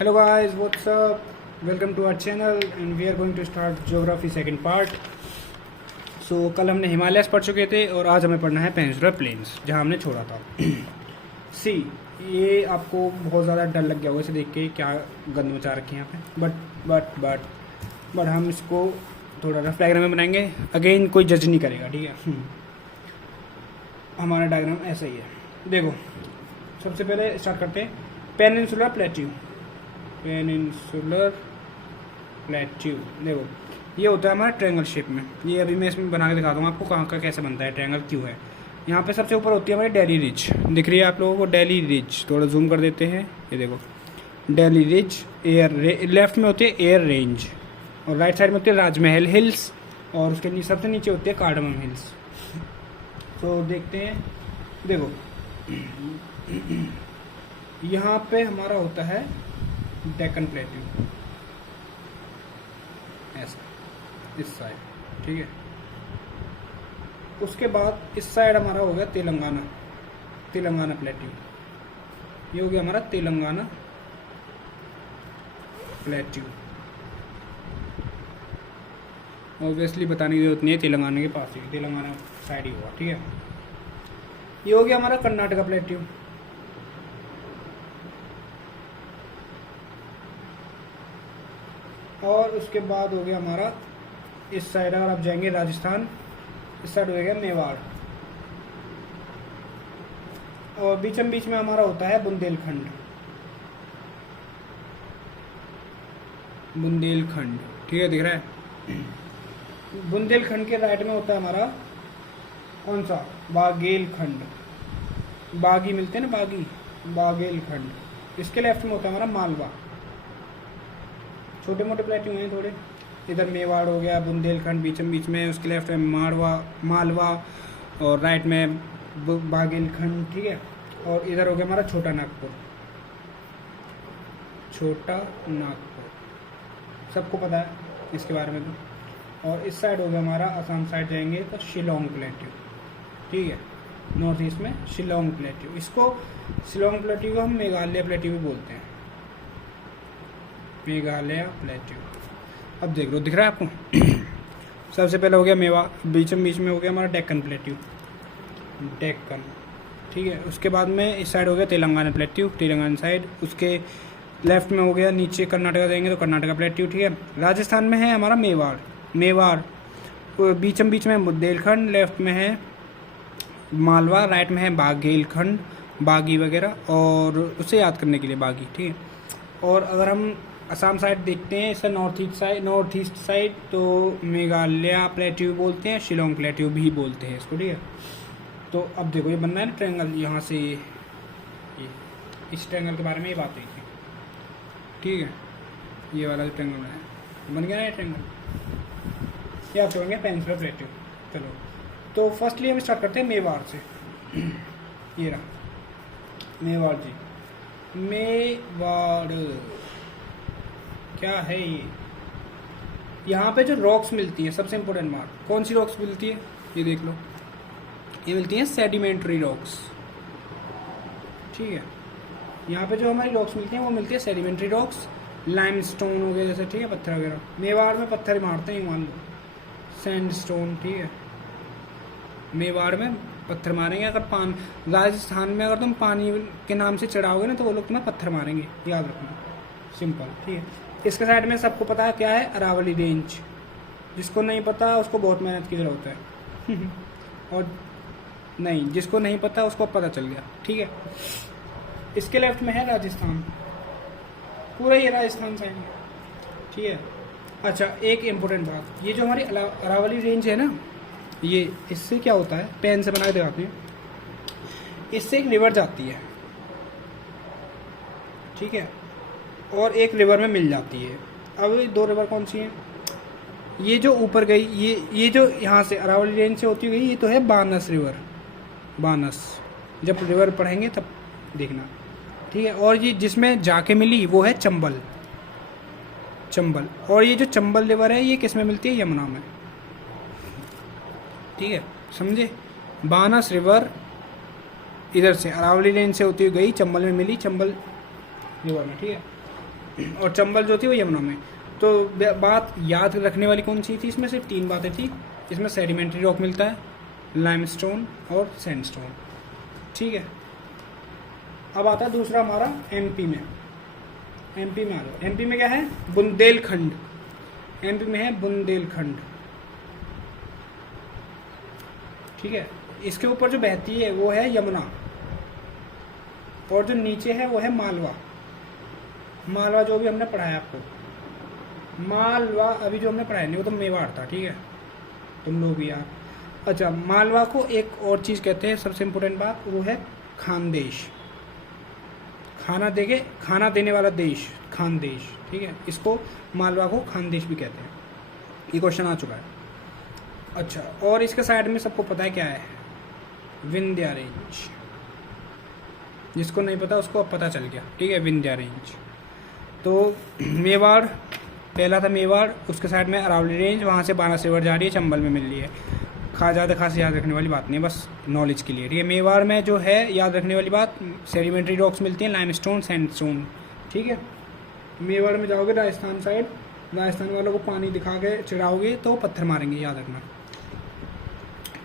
Hello guys, what's up? Welcome to our channel and we are going to start geography second part. So कल हमने Himalayas पढ़ चुके थे और आज हमें पढ़ना है पेनिनसुलर प्लेन्स जहाँ हमने छोड़ा था. सी ये आपको बहुत ज़्यादा डर लग गया होगा इसे देख के, क्या गंद मचा रखी है यहाँ पे. बट हम इसको थोड़ा रफ डायग्राम में बनाएंगे. अगेन कोई जज नहीं करेगा, ठीक है. हमारा डायग्राम ऐसा ही है. देखो सबसे पहले स्टार्ट करते हैं पेनिनसुलर प्लेट्यू. देखो ये होता है हमारा ट्रायंगल शेप में. ये अभी मैं इसमें बना के दिखा दूँगा आपको कहाँ का कैसे बनता है, ट्रायंगल क्यों है. यहाँ पे सबसे ऊपर होती है हमारी डेली रिज, दिख रही है आप लोगों को. डेली रिज थोड़ा जूम कर देते हैं. ये देखो डेली रिज. लेफ्ट में होती है एयर रेंज और राइट साइड में होती है राजमहल हिल्स और उसके सबसे नीचे होती है कार्डमम हिल्स. तो देखते हैं. देखो यहाँ पे हमारा होता है डेक्कन प्लेट्यू ऐसा इस साइड, ठीक है. उसके बाद इस साइड हमारा हो गया तेलंगाना प्लेट्यू. ये हो गया हमारा तेलंगाना प्लेट्यू. ऑब्वियसली बताने की जरूरत नहीं है, तेलंगाना के पास ही, तेलंगाना साइड ही हुआ, ठीक है. ये हो गया हमारा कर्नाटका प्लेट्यू. और उसके बाद हो गया हमारा इस साइड अगर आप जाएंगे राजस्थान, इस साइड हो गया मेवाड़. और बीचम बीच में हमारा होता है बुंदेलखंड. ठीक है, दिख रहा है. बुंदेलखंड के राइट में होता है हमारा कौन सा, बागेलखंड. बागी मिलते हैं ना, बागेलखंड. इसके लेफ्ट में होता है हमारा मालवा. छोटे मोटे प्लेट्यू हैं थोड़े. इधर मेवाड़ हो गया, बुंदेलखंड बीचम बीच में, उसके लेफ्ट में मालवा और राइट में बागेलखंड, ठीक है. और इधर हो गया हमारा छोटा नागपुर. सबको पता है इसके बारे में तो. और इस साइड हो गया हमारा असम साइड जाएंगे तो शिलोंग प्लेट्यू, ठीक है. नॉर्थ ईस्ट में शिलोंग प्लेट्यू. इसको शिलोंग प्लेट्यू को हम मेघालय प्लेट्यू भी बोलते हैं. मेघालय प्लेट्यू. अब देख लो, दिख रहा है आपको. सबसे पहले हो गया मेवा, बीचम बीच में हो गया हमारा डेक्कन प्लेट्यू, ठीक है. उसके बाद में इस साइड हो गया तेलंगाना प्लेट्यू, तेलंगाना साइड. उसके लेफ्ट में हो गया नीचे कर्नाटका जाएंगे तो कर्नाटका प्लेट्यू, ठीक है. राजस्थान में है हमारा मेवाड़. बीचम बीच में बुंदेलखंड, लेफ्ट में है मालवा, राइट में है बागेलखंड, बागी वगैरह, और उसे याद करने के लिए बागी, ठीक है. और अगर हम असम साइड देखते हैं, इसका नॉर्थ ईस्ट साइड तो मेघालय प्लेट्यू बोलते हैं, शिलोंग प्लेट्यू भी बोलते हैं इसको, ठीक है. तो अब देखो ये बनना है ना ट्रायंगल. यहाँ से ये इस ट्रायंगल के बारे में ये बात हुई थी, ठीक है. ये वाला जो ट्रायंगल है बन गया ना ये ट्रायंगल. ये आप छोड़ेंगे पेनिनसुलर प्लेट्यू. चलो तो फर्स्टली हम स्टार्ट करते हैं मेवाड़ से. ये रहा मेवाड़ जी. मेवाड़ क्या है ये. यहाँ पे जो रॉक्स मिलती है, सबसे इम्पोर्टेंट बात, कौन सी रॉक्स मिलती है ये देख लो. ये मिलती हैं सेडिमेंट्री रॉक्स, ठीक है. यहाँ पे जो हमारी रॉक्स मिलती हैं वो मिलती है सेडिमेंट्री रॉक्स. लाइमस्टोन हो गया जैसे, ठीक है, पत्थर वगैरह. मेवाड़ में पत्थर ही मारते हैं, मान लो सैंडस्टोन, ठीक है. मेवाड़ में पत्थर मारेंगे. अगर राजस्थान में अगर तुम पानी के नाम से चढ़ाओगे ना तो वो लोग तुम्हें पत्थर मारेंगे, याद रखना. सिंपल, ठीक है. इसके साइड में सबको पता है क्या है, अरावली रेंज. जिसको नहीं पता उसको बहुत मेहनत की जरूरत है. और नहीं, जिसको नहीं पता उसको पता चल गया, ठीक है. इसके लेफ्ट में है राजस्थान, पूरा ये राजस्थान साइड में, ठीक है. अच्छा, एक इम्पोर्टेंट बात, ये जो हमारी अरावली रेंज है ना, ये इससे क्या होता है, पेन से बना के दिखाते हैं. इससे एक रिवर जाती है, ठीक है, और एक रिवर में मिल जाती है. अब दो रिवर कौन सी हैं, ये जो ऊपर गई, ये जो यहाँ से अरावली रेंज से होती गई, ये तो है बानस रिवर. जब रिवर पढ़ेंगे तब देखना, ठीक है. और ये जिसमें जाके मिली वो है चंबल. और ये जो चंबल रिवर है ये किस में मिलती है, यमुना में, ठीक है. समझे. बानस रिवर इधर से अरावली रेंज से होती हुई गई, चंबल में मिली, चंबल रिवर में, ठीक है. और चंबल जो थी वो यमुना में। तो बात याद रखने वाली कौन सी थी, इसमें सिर्फ 3 बातें थी। इसमें सेडिमेंट्री रॉक मिलता है, लाइमस्टोन और सैंडस्टोन, ठीक है। अब आता है दूसरा हमारा एमपी में। एमपी में आ जाओ। एमपी में क्या है, बुंदेलखंड। एमपी में है बुंदेलखंड, ठीक है। इसके ऊपर जो बहती है वो है यमुना, और जो नीचे है वो है मालवा। मालवा जो भी हमने पढ़ाया आपको, मालवा अभी जो हमने पढ़ाया नहीं वो तो मेवाड़ था, ठीक है, तुम लोग भी यार। अच्छा, मालवा को एक और चीज़ कहते हैं, सबसे इम्पोर्टेंट बात वो है खानदेश। खाना देने वाला देश, खानदेश, ठीक है। इसको मालवा को खानदेश भी कहते हैं। ये क्वेश्चन आ चुका है। अच्छा, और इसके साइड में सबको पता है क्या है, विंध्या रेंज। जिसको नहीं पता उसको अब पता चल गया, ठीक है, विंध्या रेंज। तो मेवाड़ पहला था, मेवाड़, उसके साइड में अरावली रेंज, वहाँ से बानासुर जा रही है, चंबल में मिल रही है। ज़्यादा खास याद रखने वाली बात नहीं, बस नॉलेज के लिए, ठीक है। मेवाड़ में जो है याद रखने वाली बात, सेडिमेंट्री रॉक्स मिलती हैं, लाइमस्टोन, सैंडस्टोन, ठीक है। मेवाड़ में जाओगे राजस्थान साइड, राजस्थान वालों को पानी दिखा के चिढ़ाओगे तो पत्थर मारेंगे, याद रखना।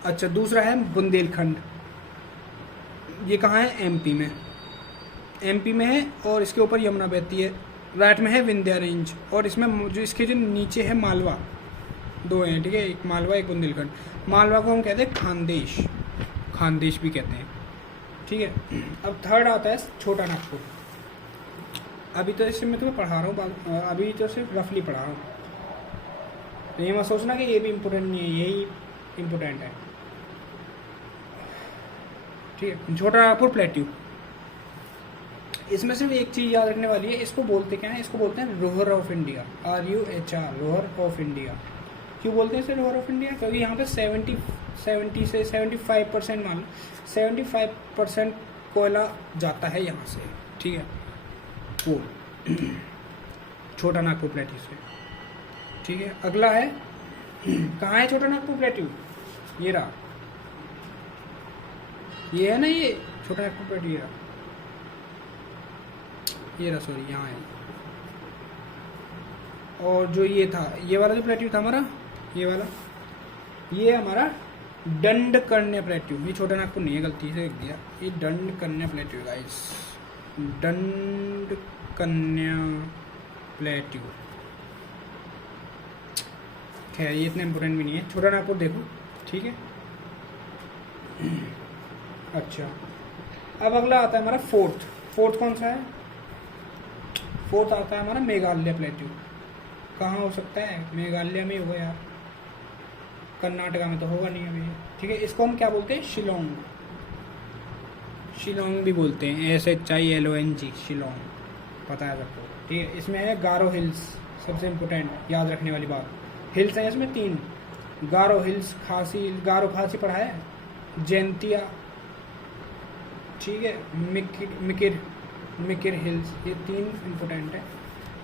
अच्छा, दूसरा है बुंदेलखंड। ये कहाँ है, एमपी में। एमपी में है और इसके ऊपर यमुना बहती है। राइट में है विंध्या रेंज, और इसमें जो इसके जो नीचे है मालवा, 2 हैं, ठीक है, एक मालवा एक बुंदेलखंड। मालवा को हम कहते हैं खानदेश, खानदेश भी कहते हैं, ठीक है। अब थर्ड आता है छोटा नागपुर। अभी तो इससे मैं तुम्हें पढ़ा रहा हूँ, अभी तो सिर्फ रफली पढ़ा रहा हूँ, ये मत सोचना कि ये भी इम्पोर्टेंट नहीं है, यही इम्पोर्टेंट है, ठीक है। छोटा नागपुर प्लेट्यू, इसमें सिर्फ एक चीज़ याद रखने वाली है, इसको बोलते क्या है, इसको बोलते हैं Ruhr of India, RUHR, Ruhr of India. क्यों बोलते हैं इसे रोहर ऑफ इंडिया, क्योंकि यहाँ पे 70 से 75% मान लो 75% कोयला जाता है यहाँ से, ठीक है, वो छोटा नागपुर प्लेट्यू से, ठीक है। अगला है, कहाँ है छोटा नागपुर प्लेट्यू, ये रहा, ये है ना, ये छोटा नागपुर प्लेट्यू, ये रहा, सॉरी, यहाँ है। और जो ये था, ये वाला जो प्लेट्यू था हमारा, ये वाला, ये हमारा दंडकन्या प्लेट्यू, ये छोटा नागपुर नहीं है, गलती से लिख दिया, ये दंडकन्या प्लेट्यू गाइस, दंडकन्या प्लेट्यू। खैर ये इतना इम्पोर्टेंट भी नहीं है, छोटा नागपुर देखो, ठीक है। अच्छा, अब अगला आता है हमारा फोर्थ कौन सा है, फोर्थ आता है हमारा मेघालय प्लेट्यू। कहाँ हो सकता है, मेघालय में होगा यार, कर्नाटका में तो होगा नहीं अभी, ठीक है। इसको हम क्या बोलते हैं, शिलोंग, शिलोंग भी बोलते हैं, SHILONG, शिलोंग, पता है सबको, ठीक है। इसमें है गारो हिल्स, सबसे इम्पोर्टेंट याद रखने वाली बात, हिल्स हैं इसमें 3, गारो हिल्स, खासी, गारो खासी पढ़ा है, जैंतिया, ठीक है, मिकिर हिल्स, ये 3 इम्पोर्टेंट है,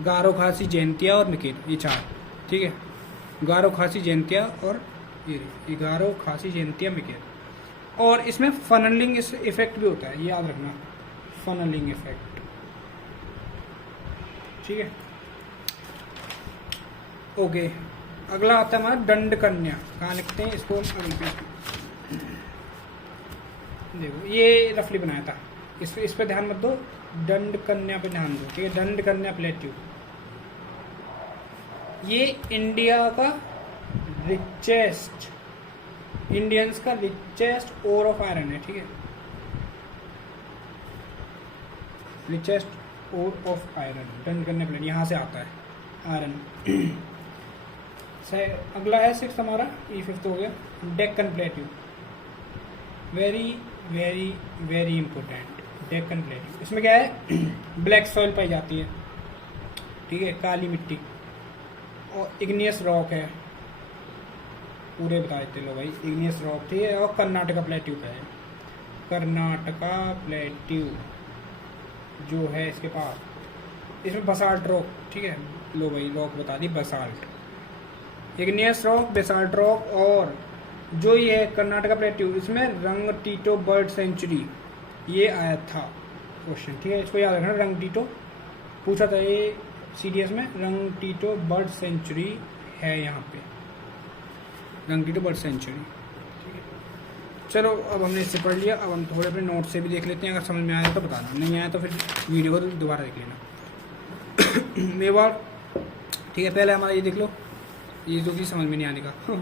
गारो खासी, जैंतिया और मिकिर, ये 4, ठीक है। गारो खासी, जैंतिया और ये गारो खासी, जैंतिया, मिकिर। और इसमें फनलिंग इफेक्ट भी होता है, ये याद रखना, फनलिंग इफेक्ट, ठीक है, ओके। अगला आता है हमारा दंडकन्या, कहाँ लिखते हैं इसको, अगले पेज पे देखो, ये रफली बनाया था, इस पे ध्यान मत दो, दंडकन्या पे ध्यान दो, ठीक है। दंडकन्या प्लेट्यू, ये इंडिया का रिचेस्ट, इंडियंस का रिचेस्ट ओर ऑफ आयरन है, ठीक है, richest ore of iron, Dandakaranya plateau यहाँ से आता है आयरन। अगला है 6 हमारा, ये 5th हो गया, Deccan plateau, very very very important, Deccan plateau. इसमें क्या है, ब्लैक सॉइल पाई जाती है, ठीक है, काली मिट्टी, और इग्नियस रॉक है, पूरे बता देते लो भाई, इग्नियस रॉक, ठीक है। और कर्नाटका प्लेट्यू पे है, कर्नाटका प्लेट्यू जो है इसके पास, इसमें बसाल्ट रॉक, ठीक है, लो भाई रॉक बता दी, basalt, igneous rock, basalt rock. और जो ये है कर्नाटका प्लेट्यू, इसमें रंगटीटो बर्ड सेंचुरी ये आया था क्वेश्चन, ठीक है, इसको याद रखना, रंगटीटो पूछा था, ये CDS में रंगटीटो बर्ड सेंचुरी है यहाँ पे, रंगटीटो बर्ड सेंचुरी। ठीक है, चलो अब हमने इससे पढ़ लिया। अब हम थोड़े अपने नोट से भी देख लेते हैं, अगर समझ में आया तो बताना, नहीं आया तो फिर वीडियो को दोबारा देख लेना। मेवाड़, ठीक है, पहले हमारा ये देख लो, ये जो कि समझ में नहीं आने का।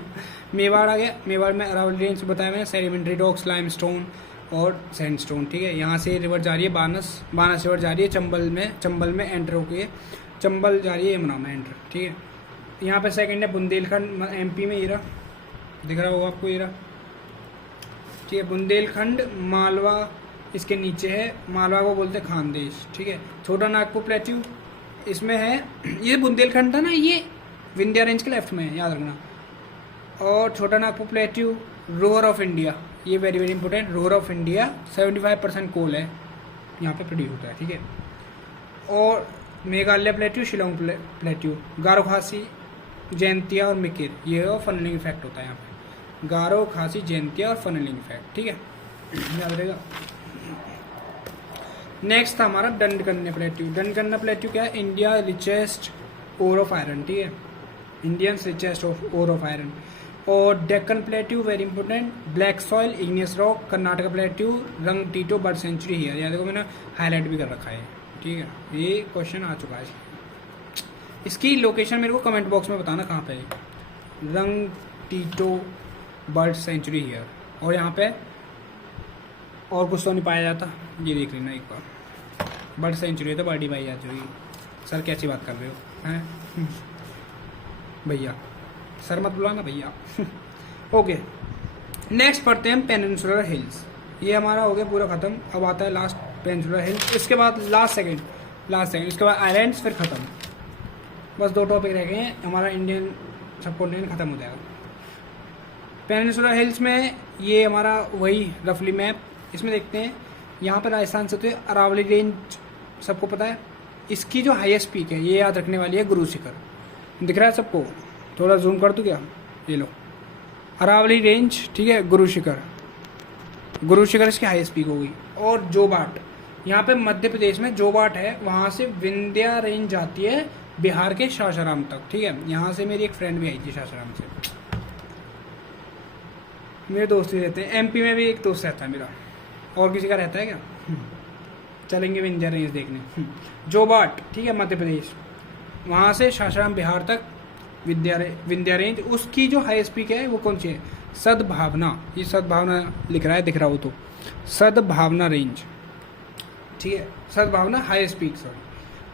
मेवाड़ आ गया। मेवाड़ में अरावली रेंज बताया मैंने, सेडिमेंट्री रॉक्स, लाइमस्टोन और सैंडस्टोन। ठीक है, यहाँ से रिवर जा रही है बानस रिवर जा रही है चंबल में एंटर होके चंबल जा रही है यमुना में एंटर। ठीक है, यहाँ पे सेकंड है बुंदेलखंड, MP में, ये रहा, दिख रहा होगा आपको, ये रहा। ठीक है, बुंदेलखंड, मालवा इसके नीचे है, मालवा को बोलते हैं खानदेश। ठीक है, छोटा नागपुर प्लेट्यू इसमें है, ये बुंदेलखंड था ना, ये विंध्या रेंज के लेफ्ट में है, याद रखना। और Chhota Nagpur plateau, Ruhr of India, ये very very important, Ruhr of India 75% coal है यहाँ पे प्रोड्यूस होता है। ठीक है, और मेघालय प्लेट्यू, शिलोंग प्लेट्यू, गारो खासी, जैंतिया और मिकिर, ये और फनलिंग इफेक्ट होता है यहाँ पे, गारो खासी, जैंतिया और फनलिंग इफेक्ट। ठीक है, याद रहेगा। नेक्स्ट था हमारा दंडकन्या प्लेट्यू। दंडकन्या प्लेट्यू क्या है? India richest ore of iron. ठीक है, Indians richest ore of iron. और Deccan plateau very important, black soil, igneous rock, Karnataka plateau, Ranganathittu bird sanctuary here. याद देखो मैंने हाईलाइट भी कर रखा है। ठीक है, ये क्वेश्चन आ चुका है। इसकी लोकेशन मेरे को कमेंट बॉक्स में बताना कहाँ पे है। रंगटीटो बर्ड सेंचुरी हियर, और यहाँ पे और कुछ तो नहीं पाया जाता, ये देख लेना एक बार। बर्ड सेंचुरी है तो बर्ड ही पाई जाती होगी। सर कैसी बात कर रहे हो हैं भैया, सर मत बुलाना भैया। ओके, नेक्स्ट पढ़ते हैं पेनिनसुलर हिल्स। ये हमारा हो गया पूरा खत्म। अब आता है लास्ट पेनिनसुलर हिल्स, इसके बाद लास्ट सेकंड, इसके बाद आइलैंड्स, फिर खत्म। बस 2 टॉपिक रह गए हैं, हमारा इंडियन सबकॉन्टिनेंट खत्म हो जाएगा। पेनिनसुलर हिल्स में ये हमारा वही रफली मैप, इसमें देखते हैं। यहाँ पर राजस्थान से तो अरावली रेंज सबको पता है, इसकी जो हाईएस्ट पीक है ये याद रखने वाली है, गुरु शिखर। दिख रहा है सबको? थोड़ा जूम कर दूँ क्या? ये लो, अरावली रेंज। ठीक है, गुरु शिखर इसकी हाईएस्ट पीक होगी। और जोबाट, यहाँ पे मध्य प्रदेश में जोबाट है, वहाँ से विंध्या रेंज जाती है बिहार के सासाराम तक। ठीक है, यहाँ से मेरी एक फ्रेंड भी आई थी सासाराम से, मेरे दोस्त भी रहते हैं। MP में भी एक दोस्त रहता है मेरा, और किसी का रहता है क्या? चलेंगे विंध्या रेंज देखने। जोबाट, ठीक है, मध्य प्रदेश, वहाँ से सासाराम बिहार तक विंध्या रेंज। उसकी जो हाईएस्ट पीक है वो कौन सी है? सद्भावना, ये सद्भावना लिख रहा है, दिख रहा हो तो, सद्भावना रेंज। ठीक है, सद्भावना हाईएस्ट पीक, सॉरी।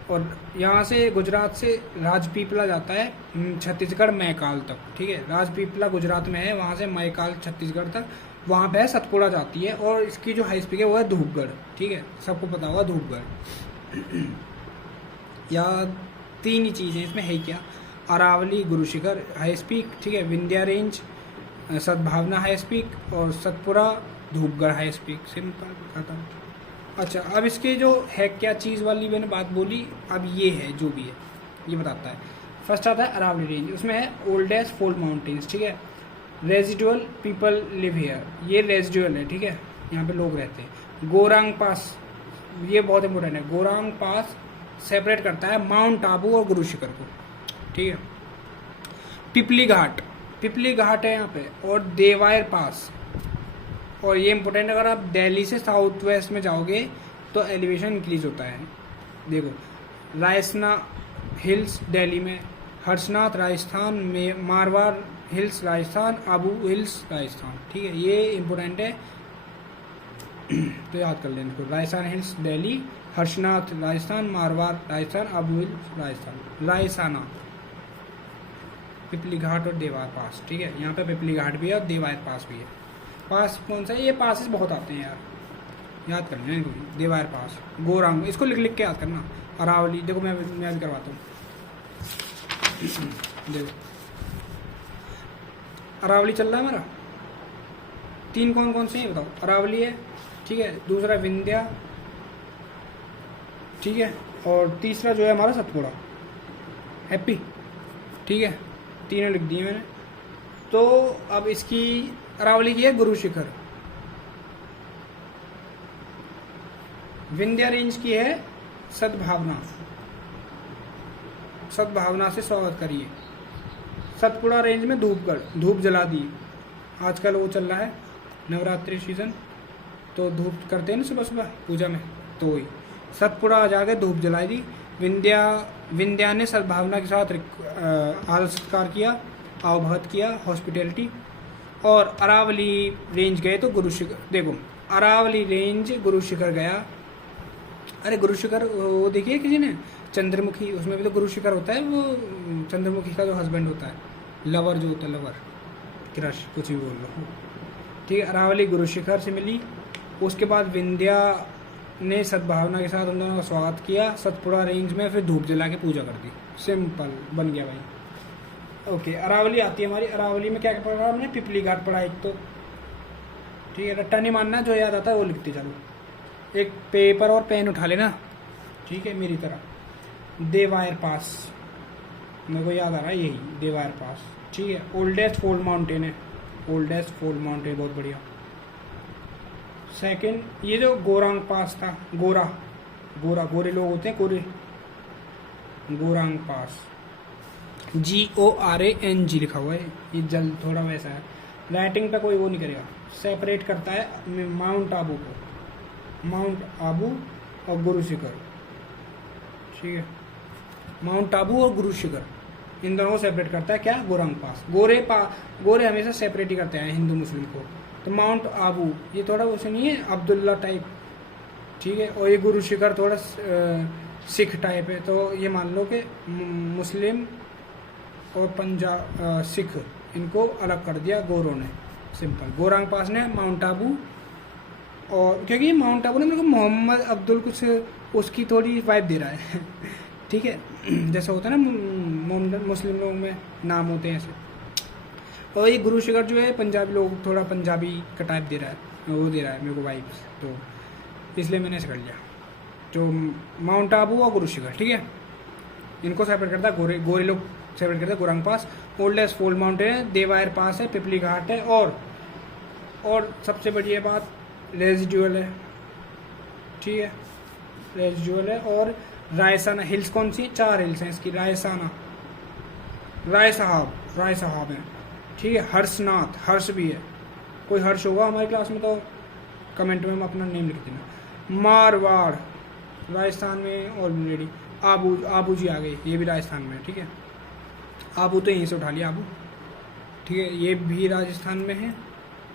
और यहाँ से गुजरात से राजपीपला जाता है छत्तीसगढ़ मैकाल तक। ठीक है, राजपीपला गुजरात में है, वहाँ से मैकाल छत्तीसगढ़ तक, वहाँ पे सतपुड़ा जाती है। और इसकी जो हाई स्पीक है वो है धूपगढ़। ठीक है, सबको पता होगा धूपगढ़। या 3 ही चीज़ें इसमें है क्या? अरावली, गुरु शिखर हाई स्पीक, ठीक है, विंध्या रेंज, सद्भावना हाई स्पीक, और Satpura, Dhupgarh high speak. Simple खत्म। अच्छा, अब इसके जो है क्या चीज़ वाली मैंने बात बोली, अब ये है जो भी है ये बताता है। फर्स्ट आता है अरावली रेंज, उसमें है ओल्डेस्ट फोल्ड माउंटेन्स। ठीक है, रेजिडुअल पीपल लिव हेयर, ये रेजिडुअल है। ठीक है, यहाँ पे लोग रहते हैं। गोरांग पास, ये बहुत इंपॉर्टेंट है, गोरांग पास सेपरेट करता है माउंट आबू और गुरु शिखर को। ठीक है, पिपली घाट है यहाँ पे, और देवायर पास। और ये इंपॉर्टेंट, अगर आप दिल्ली से साउथ वेस्ट में जाओगे तो एलिवेशन इंक्रीज होता है। देखो, रायसना हिल्स दिल्ली में, हर्षनाथ राजस्थान में, मारवाड़ हिल्स राजस्थान, आबू हिल्स राजस्थान। ठीक है, ये इंपॉर्टेंट है तो याद कर लेना इसको। Rajasthan hills Delhi, Harshnath Rajasthan, Marwar Rajasthan, Abu hills Rajasthan. रायसाना, पिपली घाट और देवार पास। ठीक है, यहाँ पे पिपली घाट भी है और देवार पास भी है। पास कौन सा है? ये पासेस बहुत आते हैं यार, याद करना है इनको। देवार पास, गोरांग, इसको लिख के याद करना। अरावली, देखो मैं भी करवाता हूँ। देखो, अरावली चल रहा है हमारा। 3 कौन से हैं बताओ? अरावली है, ठीक है, दूसरा विंध्या, ठीक है, और तीसरा जो है हमारा सतपुड़ा। हैप्पी? ठीक है, 3 लिख दिए मैंने। तो अब इसकी अरावली की है गुरु शिखर, विंध्या रेंज की है सद्भावना, सद्भावना से स्वागत करिए। सतपुड़ा रेंज में धूप जला दी। आजकल वो चल रहा है नवरात्रि सीजन, तो धूप करते हैं ना सुबह सुबह पूजा में, तो वही सतपुड़ा आ जाके धूप जलाई दी। विंध्या ने सद्भावना के साथ आदर सत्कार किया, आवभगत किया, हॉस्पिटैलिटी। और अरावली रेंज गए तो गुरु शिखर, देखो अरावली रेंज गुरु शिखर गया। अरे गुरु शिखर वो देखिए किसी ने चंद्रमुखी, उसमें भी तो गुरु शिखर होता है, वो चंद्रमुखी का जो हस्बैंड होता है, लवर जो होता है, लवर क्रश कुछ भी बोल लो, ठीक है। अरावली गुरु शिखर से मिली। उसके बाद विंध्या ने सद्भावना के साथ उन दोनों का स्वागत किया। सतपुड़ा रेंज में फिर धूप जला के पूजा कर दी। सिंपल बन गया भाई। ओके, अरावली आती है हमारी। अरावली में क्या क्या पढ़ा हमने? पिपली घाट पढ़ा एक तो, ठीक है। रट्टा नहीं मानना, जो याद आता है वो लिखते चलो। एक पेपर और पेन उठा लेना, ठीक है, मेरी तरह। देवायर पास मेरे को याद आ रहा है, यही देवायर पास, ठीक है। ओल्डेस्ट फोल्ड माउंटेन है, ओल्डेस्ट फोल्ड माउंटेन, बहुत बढ़िया। सेकंड, ये जो गोरांग पास था, गोरे लोग होते हैं, गोरांग पास, GORANG लिखा हुआ है, ये जल थोड़ा वैसा है, राइटिंग पे कोई वो नहीं करेगा। सेपरेट करता है माउंट आबू को, माउंट आबू और गुरु शिखर, ठीक है। माउंट आबू और गुरु शिखर, इन दोनों को सेपरेट करता है क्या? गोरांग पास। गोरे हमेशा सेपरेट ही करते हैं हिंदू मुस्लिम को। तो माउंट आबू ये थोड़ा वो नहीं है, अब्दुल्ला टाइप, ठीक है। और ये गुरु शिखर थोड़ा सिख टाइप है। तो ये मान लो कि मुस्लिम और पंजाब सिख, इनको अलग कर दिया गोरों ने, सिंपल। गोरांग पास ने माउंट आबू, और क्योंकि माउंट आबू ने मेरे को मोहम्मद अब्दुल कुछ उसकी थोड़ी वाइब दे रहा है ठीक है, जैसा होता है ना मुस्लिम लोगों में नाम होते हैं ऐसे। और ये गुरु शिखर जो है पंजाबी लोग, थोड़ा पंजाबी का टाइप दे रहा है, वो दे रहा है मेरे को वाइब्स, तो इसलिए मैंने ऐसे कर लिया। तो माउंट आबू और गुरु शिखर, ठीक है, इनको सेपरेट करता है गोरे लोग सेपरेट करते हैं। गोरंग पास ओल्डेस्ट फोल्ड माउंटेन है, देवायर पास है, पिपली घाट है, और सबसे बढ़िया बात रेजिडुअल है, ठीक है, रेजिडुअल है। और रायसाना हिल्स कौन सी? 4 हिल्स हैं इसकी। रायसाना, राय साहब है, ठीक है। हर्षनाथ, हर्ष भी है, कोई हर्ष होगा हमारी क्लास में तो कमेंट में अपना नेम लिख देना। मारवाड़ राजस्थान में ऑलरेडी। आबू जी आ गए, ये भी राजस्थान में है, ठीक है। आबू तो यहीं से उठा लिया, आबू, ठीक है। ये भी राजस्थान में है,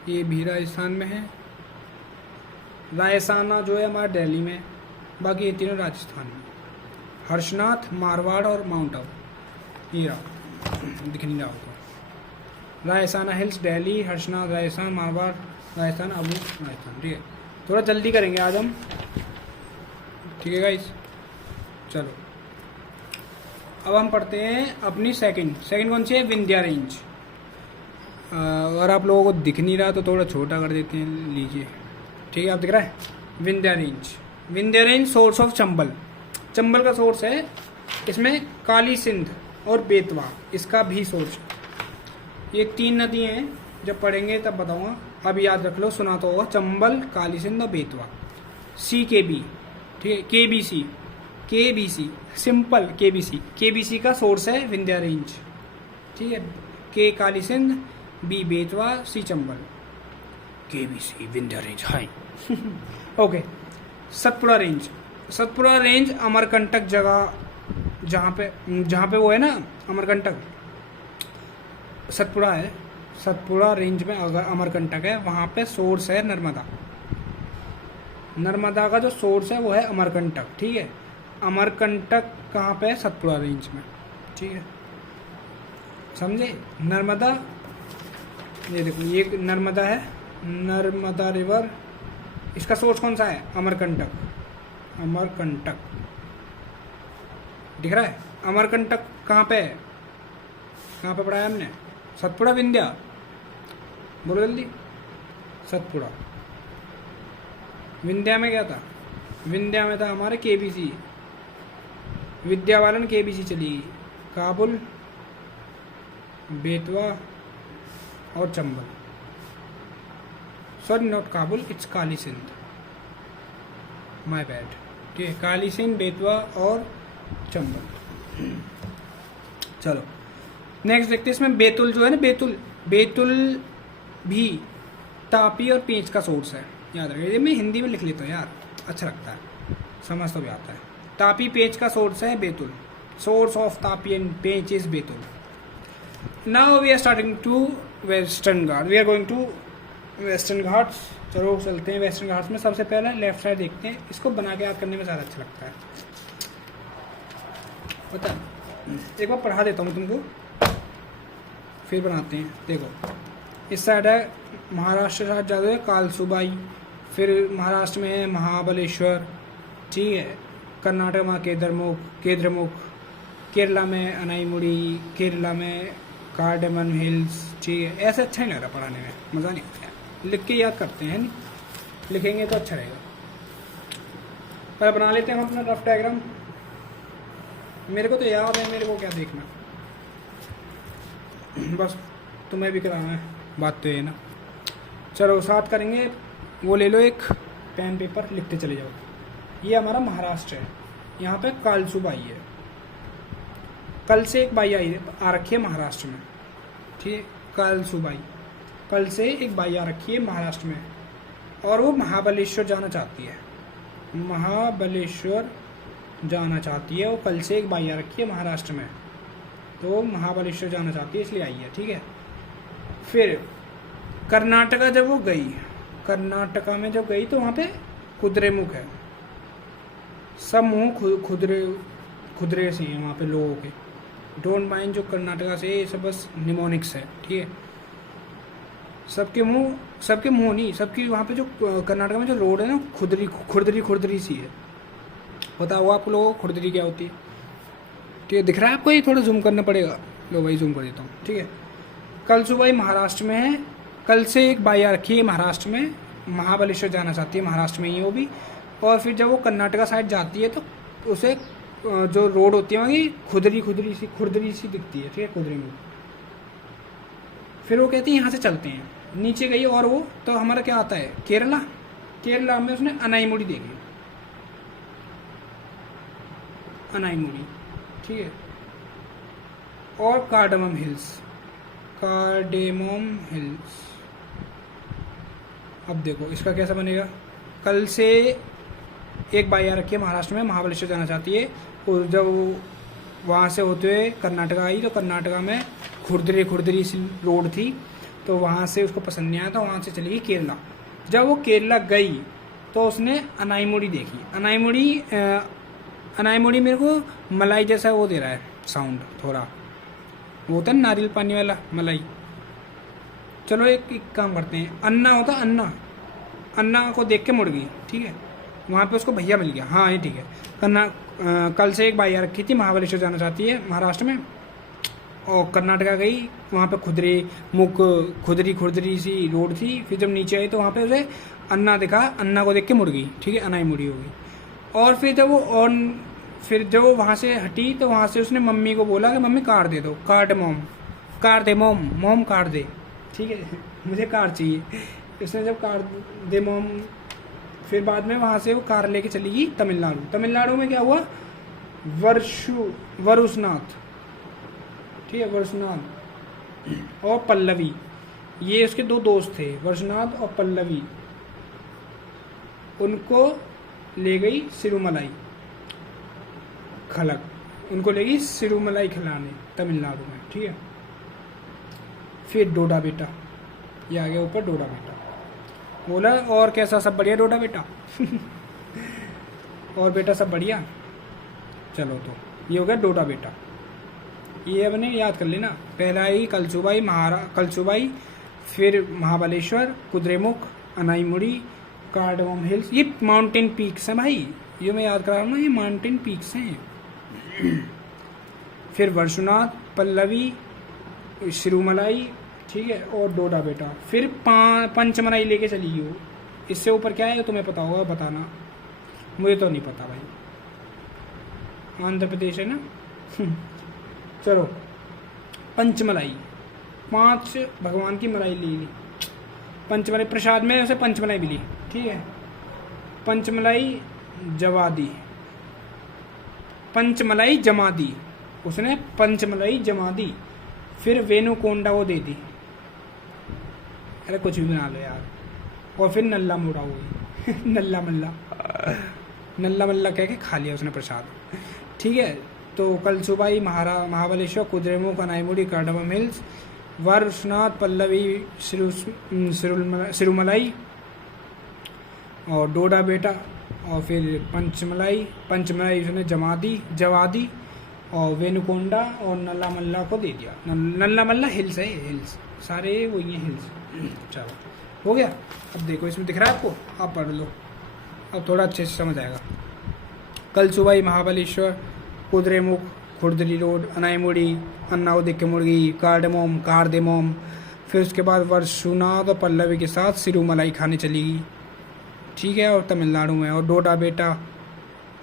ये भी राजस्थान में है। रायसाना जो है हमारा दिल्ली में, बाकी ये तीनों राजस्थान में। हर्षनाथ, मारवाड़ और माउंट आबू, ये रहा, दिख नहीं रहा होगा। रायसाना हिल्स दिल्ली, हर्षनाथ राजस्थान, मारवाड़ राजस्थान, आबू राजस्थान, ठीक है। थोड़ा जल्दी करेंगे आज हम, ठीक है गाइस। चलो अब हम पढ़ते हैं अपनी सेकंड कौन सी है? विंध्या रेंज। अगर आप लोगों को दिख नहीं रहा तो थोड़ा छोटा कर देते हैं, लीजिए, ठीक है। आप दिख रहा है? Vindhya range source of Chambal का सोर्स है। इसमें काली सिंध और बेतवा, इसका भी सोर्स है। ये 3 नदियाँ हैं, जब पढ़ेंगे तब बताऊंगा, अब याद रख लो, सुना तो होगा। चंबल, काली सिंध और बेतवा। CKB, ठीक है। KBC सिंपल, KBC का सोर्स है विंध्या रेंज, ठीक है। K Kali Sindh, B Betwa, C Chambal, KBC Vindhya range, hi okay. Satpura range Amarkantak जगह, जहाँ पे वो है ना अमरकंटक, सतपुड़ा है। सतपुड़ा रेंज में अगर अमरकंटक है, वहाँ पे सोर्स है नर्मदा का जो सोर्स है वो है अमरकंटक, ठीक है। अमरकंटक कहाँ पे है? सतपुड़ा रेंज में, ठीक है, समझे। नर्मदा, ये देखो, ये नर्मदा है, नर्मदा रिवर, इसका सोर्स कौन सा है? अमरकंटक दिख रहा है। अमरकंटक कहाँ पे है? कहाँ पे पढ़ा है हमने? सतपुड़ा, विंध्या, बोलो जल्दी। सतपुड़ा। विंध्या में क्या था? विंध्या में था हमारे KBC, विद्यावालन KBC चली, काबुल, बेतवा और Chambal. Sorry, not Kabul, it's Kali Sindh, my bad, ठीक है। काली सिंध, बेतवा और चंबल। चलो नेक्स्ट देखते हैं इसमें बैतुल जो है ना, बैतुल भी तापी और पेंच का सोर्स है, याद रखिए। ये मैं हिंदी में लिख लेता हूँ यार, अच्छा लगता है, समझ तो भी आता है। तापी पेंच का सोर्स है Betul, source of Tapi and Pench is Betul. Now we are starting to Western Ghat, we are going to Western Ghats. चलो चलते हैं वेस्टर्न घाट्स में। सबसे पहले लेफ्ट साइड देखते हैं, इसको बना के याद करने में ज़्यादा अच्छा लगता है, पता एक बार पढ़ा देता हूँ तुमको, फिर बनाते हैं। देखो इस साइड है महाराष्ट्र साइड ज़्यादा है कालसुबाई, फिर महाराष्ट्र में है महाबलेश्वर, ठीक है। कर्नाटक में केद्रमुख, केरला में अनाईमुड़ी, केरला में कार्डेमन हिल्स, ठीक है। ऐसे अच्छा नहीं लग रहा पढ़ाने में, मज़ा नहीं आता है, लिख के याद करते हैं, नहीं लिखेंगे तो अच्छा रहेगा। पर बना लेते हैं हम अपना रफ डायग्राम। मेरे को तो याद है, मेरे को क्या देखना, बस तुम्हें भी कराना है, बात तो ये ना। चलो साथ करेंगे, वो ले लो एक पेन पेपर, लिखते चले जाओ। ये हमारा महाराष्ट्र है, यहाँ पे कालसुबाई है, कल से एक बाई आ रखी है महाराष्ट्र में, ठीक है। कालसुबाई कल से एक बाई आ रखी है महाराष्ट्र में, और वो महाबलेश्वर जाना चाहती है, महाबलेश्वर जाना चाहती है, वो कल से एक बाई आ रखी है महाराष्ट्र में, तो महाबलेश्वर जाना चाहती है इसलिए आई है, ठीक है। फिर कर्नाटका जब वो गई, कर्नाटका में जब गई तो वहाँ पे कुद्रेमुख है, सब मुँह खुदरे से हैं वहाँ पे लोगों के, डोंट माइंड जो कर्नाटका से ये सब बस निमोनिक्स है, ठीक है। सबके मुंह नहीं, सबकी वहाँ पे जो कर्नाटका में जो रोड है ना, खुरदरी सी है। पता हुआ आप लोगों को खुरदरी क्या होती है, ठीक है। दिख रहा है आपको, ये थोड़ा जूम करना पड़ेगा, लो भाई जूम कर देता हूँ, ठीक है। कालसुबाई महाराष्ट्र में है, कल से एक बाई आ रखी है महाराष्ट्र में, महाबलेश्वर जाना चाहती है महाराष्ट्र में ही वो भी। और फिर जब वो कर्नाटका साइड जाती है तो उसे जो रोड होती है वहाँ खुरदरी सी दिखती है, ठीक है, खुरदरी में। फिर वो कहती है यहाँ से चलते हैं, नीचे गई और वो तो हमारा क्या आता है केरला में उसने अनाईमुड़ी देखी, अनाईमुड़ी, ठीक है। और कार्डेमम हिल्स। अब देखो इसका कैसा बनेगा, कल से एक बाई आ रखी है महाराष्ट्र में, महाबलेश्वर जाना चाहती है, और जब वहाँ से होते हुए कर्नाटका आई तो कर्नाटका में खुरदरी सी रोड थी, तो वहाँ से उसको पसंद नहीं आया, तो वहाँ से चली गई केरला। जब वो केरला गई तो उसने अनाईमुड़ी देखी। अनाईमुड़ी मेरे को मलाई जैसा वो दे रहा है साउंड, थोड़ा वो होता है नारियल पानी वाला मलाई। चलो एक काम करते हैं, अन्ना होता, अन्ना को देख के मुड़ गई, ठीक है। वहाँ पे उसको भैया मिल गया, हाँ ये ठीक है। कल से एक बाई आ रखी थी, महाबलेश्वर जाना चाहती है महाराष्ट्र में, और कर्नाटका गई, वहाँ पे खुरदरी सी रोड थी। फिर जब नीचे आई तो वहाँ पे उसे अन्ना दिखा, अन्ना को देख के मुड़ गई, ठीक है, अनाईमुड़ी हो गई। और फिर जब वो वहाँ से हटी तो वहाँ से उसने मम्मी को बोला कि मम्मी कार दे दो, कार दे मॉम कार दे, ठीक है, मुझे कार चाहिए। उसने जब कार दे मॉम, फिर बाद में वहाँ से वो कार लेके चली गई तमिलनाडु में क्या हुआ, वरुसनाथ, ठीक है, वरुसनाथ और पल्लवी, ये उसके दो दोस्त थे, वरुसनाथ और पल्लवी। उनको ले गई सिरुमलाई खिलाने तमिलनाडु में, ठीक है। फिर डोडा बेटा, ये आ गया ऊपर डोडा बेटा, बोला और कैसा, सब बढ़िया डोडा बेटा और बेटा सब बढ़िया। चलो तो ये हो गया डोडा बेटा, ये अपने याद कर लेना। पहला ही कलसुबाई, फिर महाबलेश्वर, कुद्रेमुख, अनाईमुड़ी, कार्डेमम हिल्स, ये माउंटेन पीक्स हैं भाई, ये मैं याद करा रहा हूँ ना, ये माउंटेन पीक्स हैं। फिर वर्षुनाथ, पल्लवी, सिरुमलाई, ठीक है, और डोडा बेटा। फिर पंचमलाई लेके चली गई वो। इससे ऊपर क्या है तुम्हें पता होगा, बताना, मुझे तो नहीं पता भाई, आंध्र प्रदेश है ना चलो पंचमलाई, 5 भगवान की मलाई ली, पंचमलाई प्रसाद में उसे पंचमलाई मिली, ठीक है। पंचमलाई जमा दी, उसने पंचमलई जमा दी, फिर वेनुकोंडा को दे दी। अरे कुछ भी बना लो यार। और फिर नल्ला मुड़ा हुई नल्ला मल्ला कह के खा लिया उसने प्रसाद। ठीक है, तो कल सुबह ही महाबलेश्वर, कुद्रेमुख, अनाईमुड़ी, कार्डमम हिल्स, वारनाथ, पल्लवी, सिरुमलाई और डोडा बेटा, और फिर पंचमलाई उसने जवा दी और वेनुकोंडा और नल्ला मल्ला को दे दिया। नल्ला मल्ला हिल्स है, हिल्स सारे वही हैं हिल्स। चलो हो गया। अब देखो इसमें दिख रहा है आपको, आप पढ़ लो, अब थोड़ा अच्छे से समझ आएगा। कल सुबह ही महाबलेश्वर, कुद्रेमुख, खुर्दली रोड, अनाईमुड़ी, अन्नाउदिक्य मुर्गी, कार्डेमोम, फिर उसके बाद वर्षुनाथ और पल्लवी के साथ सिरुमलाई खाने चली गई। ठीक है, और तमिलनाडु में, और डोडा बेटा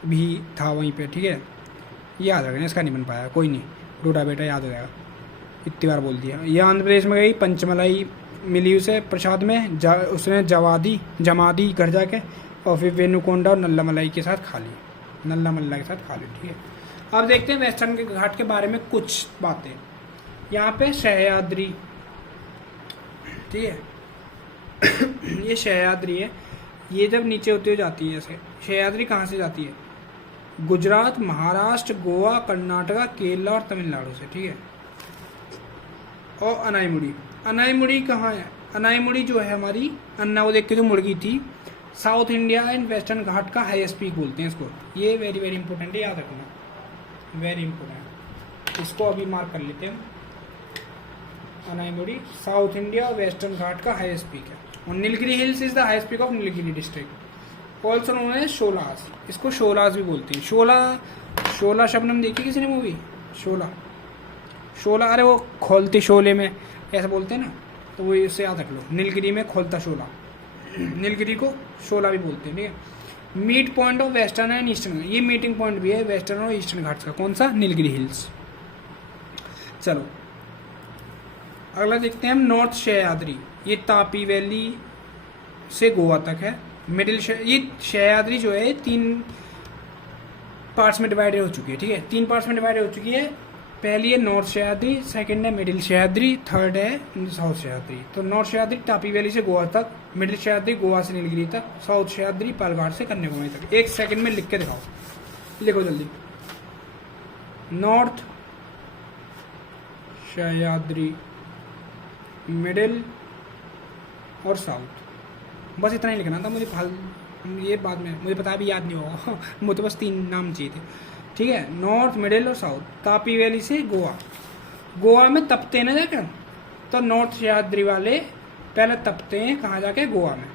भी था वहीं पे। ठीक है, याद रखना, इसका नहीं बन पाया, कोई नहीं, डोडा बेटा याद हो जाएगा, इतनी बार बोल दिया। ये आंध्र प्रदेश में गई, पंचमलाई मिली उसे प्रसाद में, उसने जमा दी घर जाके, और फिर वेनुकोंडा और नल्ला मल्ला के साथ खा ली। ठीक है, अब देखते हैं वेस्टर्न के घाट के बारे में कुछ बातें। यहाँ पे सह्याद्री, ठीक है ये सह्याद्री है, ये जब नीचे होती हुई जाती है ऐसे। सह्याद्री कहाँ से जाती है? गुजरात, महाराष्ट्र, गोवा, कर्नाटका, केरला और तमिलनाडु से। ठीक है, और अनाईमुड़ी कहाँ है? अनाईमुड़ी जो है हमारी अन्नाउदिक की जो मुर्गी थी, south India and western Ghat का हाईएस्ट पीक बोलते हैं इसको। ये वेरी वेरी इंपॉर्टेंट है, याद रखना, वेरी इंपॉर्टेंट। इसको अभी मार्क कर लेते हैं। Anaimudi South India western Ghat का हाईएस्ट पीक है, और Nilgiri hills is the highest peak of Nilgiri district. Also known as sholas, इसको शोलास भी बोलते हैं। शोला शबनम देखी किसी ने मूवी? शोला, अरे वो खोलते शोले में ऐसा बोलते हैं ना, तो वो इससे याद रख लो। नीलगिरी में खोलता शोला, नीलगिरी को शोला भी बोलते हैं। ठीक है, meet point of Western and Eastern, ये मीटिंग पॉइंट भी है वेस्टर्न और ईस्टर्न घाट्स का। कौन सा? नीलगिरी हिल्स। चलो अगला देखते हैं हम, नॉर्थ सह्याद्री। ये तापी वैली से गोवा तक है। ये सह्याद्री जो है 3 पार्ट्स में डिवाइडेड हो चुकी है। ठीक है, 3 पार्ट्स में डिवाइडेड हो चुकी है। पहली है नॉर्थ सह्याद्री, सेकंड है मिडिल सह्याद्री, थर्ड है साउथ सह्याद्री। तो नॉर्थ सह्याद्री तापी वैली से गोवा तक, मिडिल सह्याद्री गोवा से नीलगिरी तक, साउथ सह्याद्री पालघाट से कन्याकुमारी तक। 1 सेकंड में लिख के दिखाओ, लिखो जल्दी। नॉर्थ सह्याद्री, मिडिल और साउथ, बस इतना ही लिखना था मुझे। ये बाद में मुझे पता भी याद नहीं होगा मुझे बस 3 नाम चाहिए थे। ठीक है, नॉर्थ, मिडिल और साउथ। तापी वैली से गोवा में तपते ना जाकर, तो नॉर्थ सह्याद्री वाले पहले तपते हैं कहाँ जाके? गोवा में।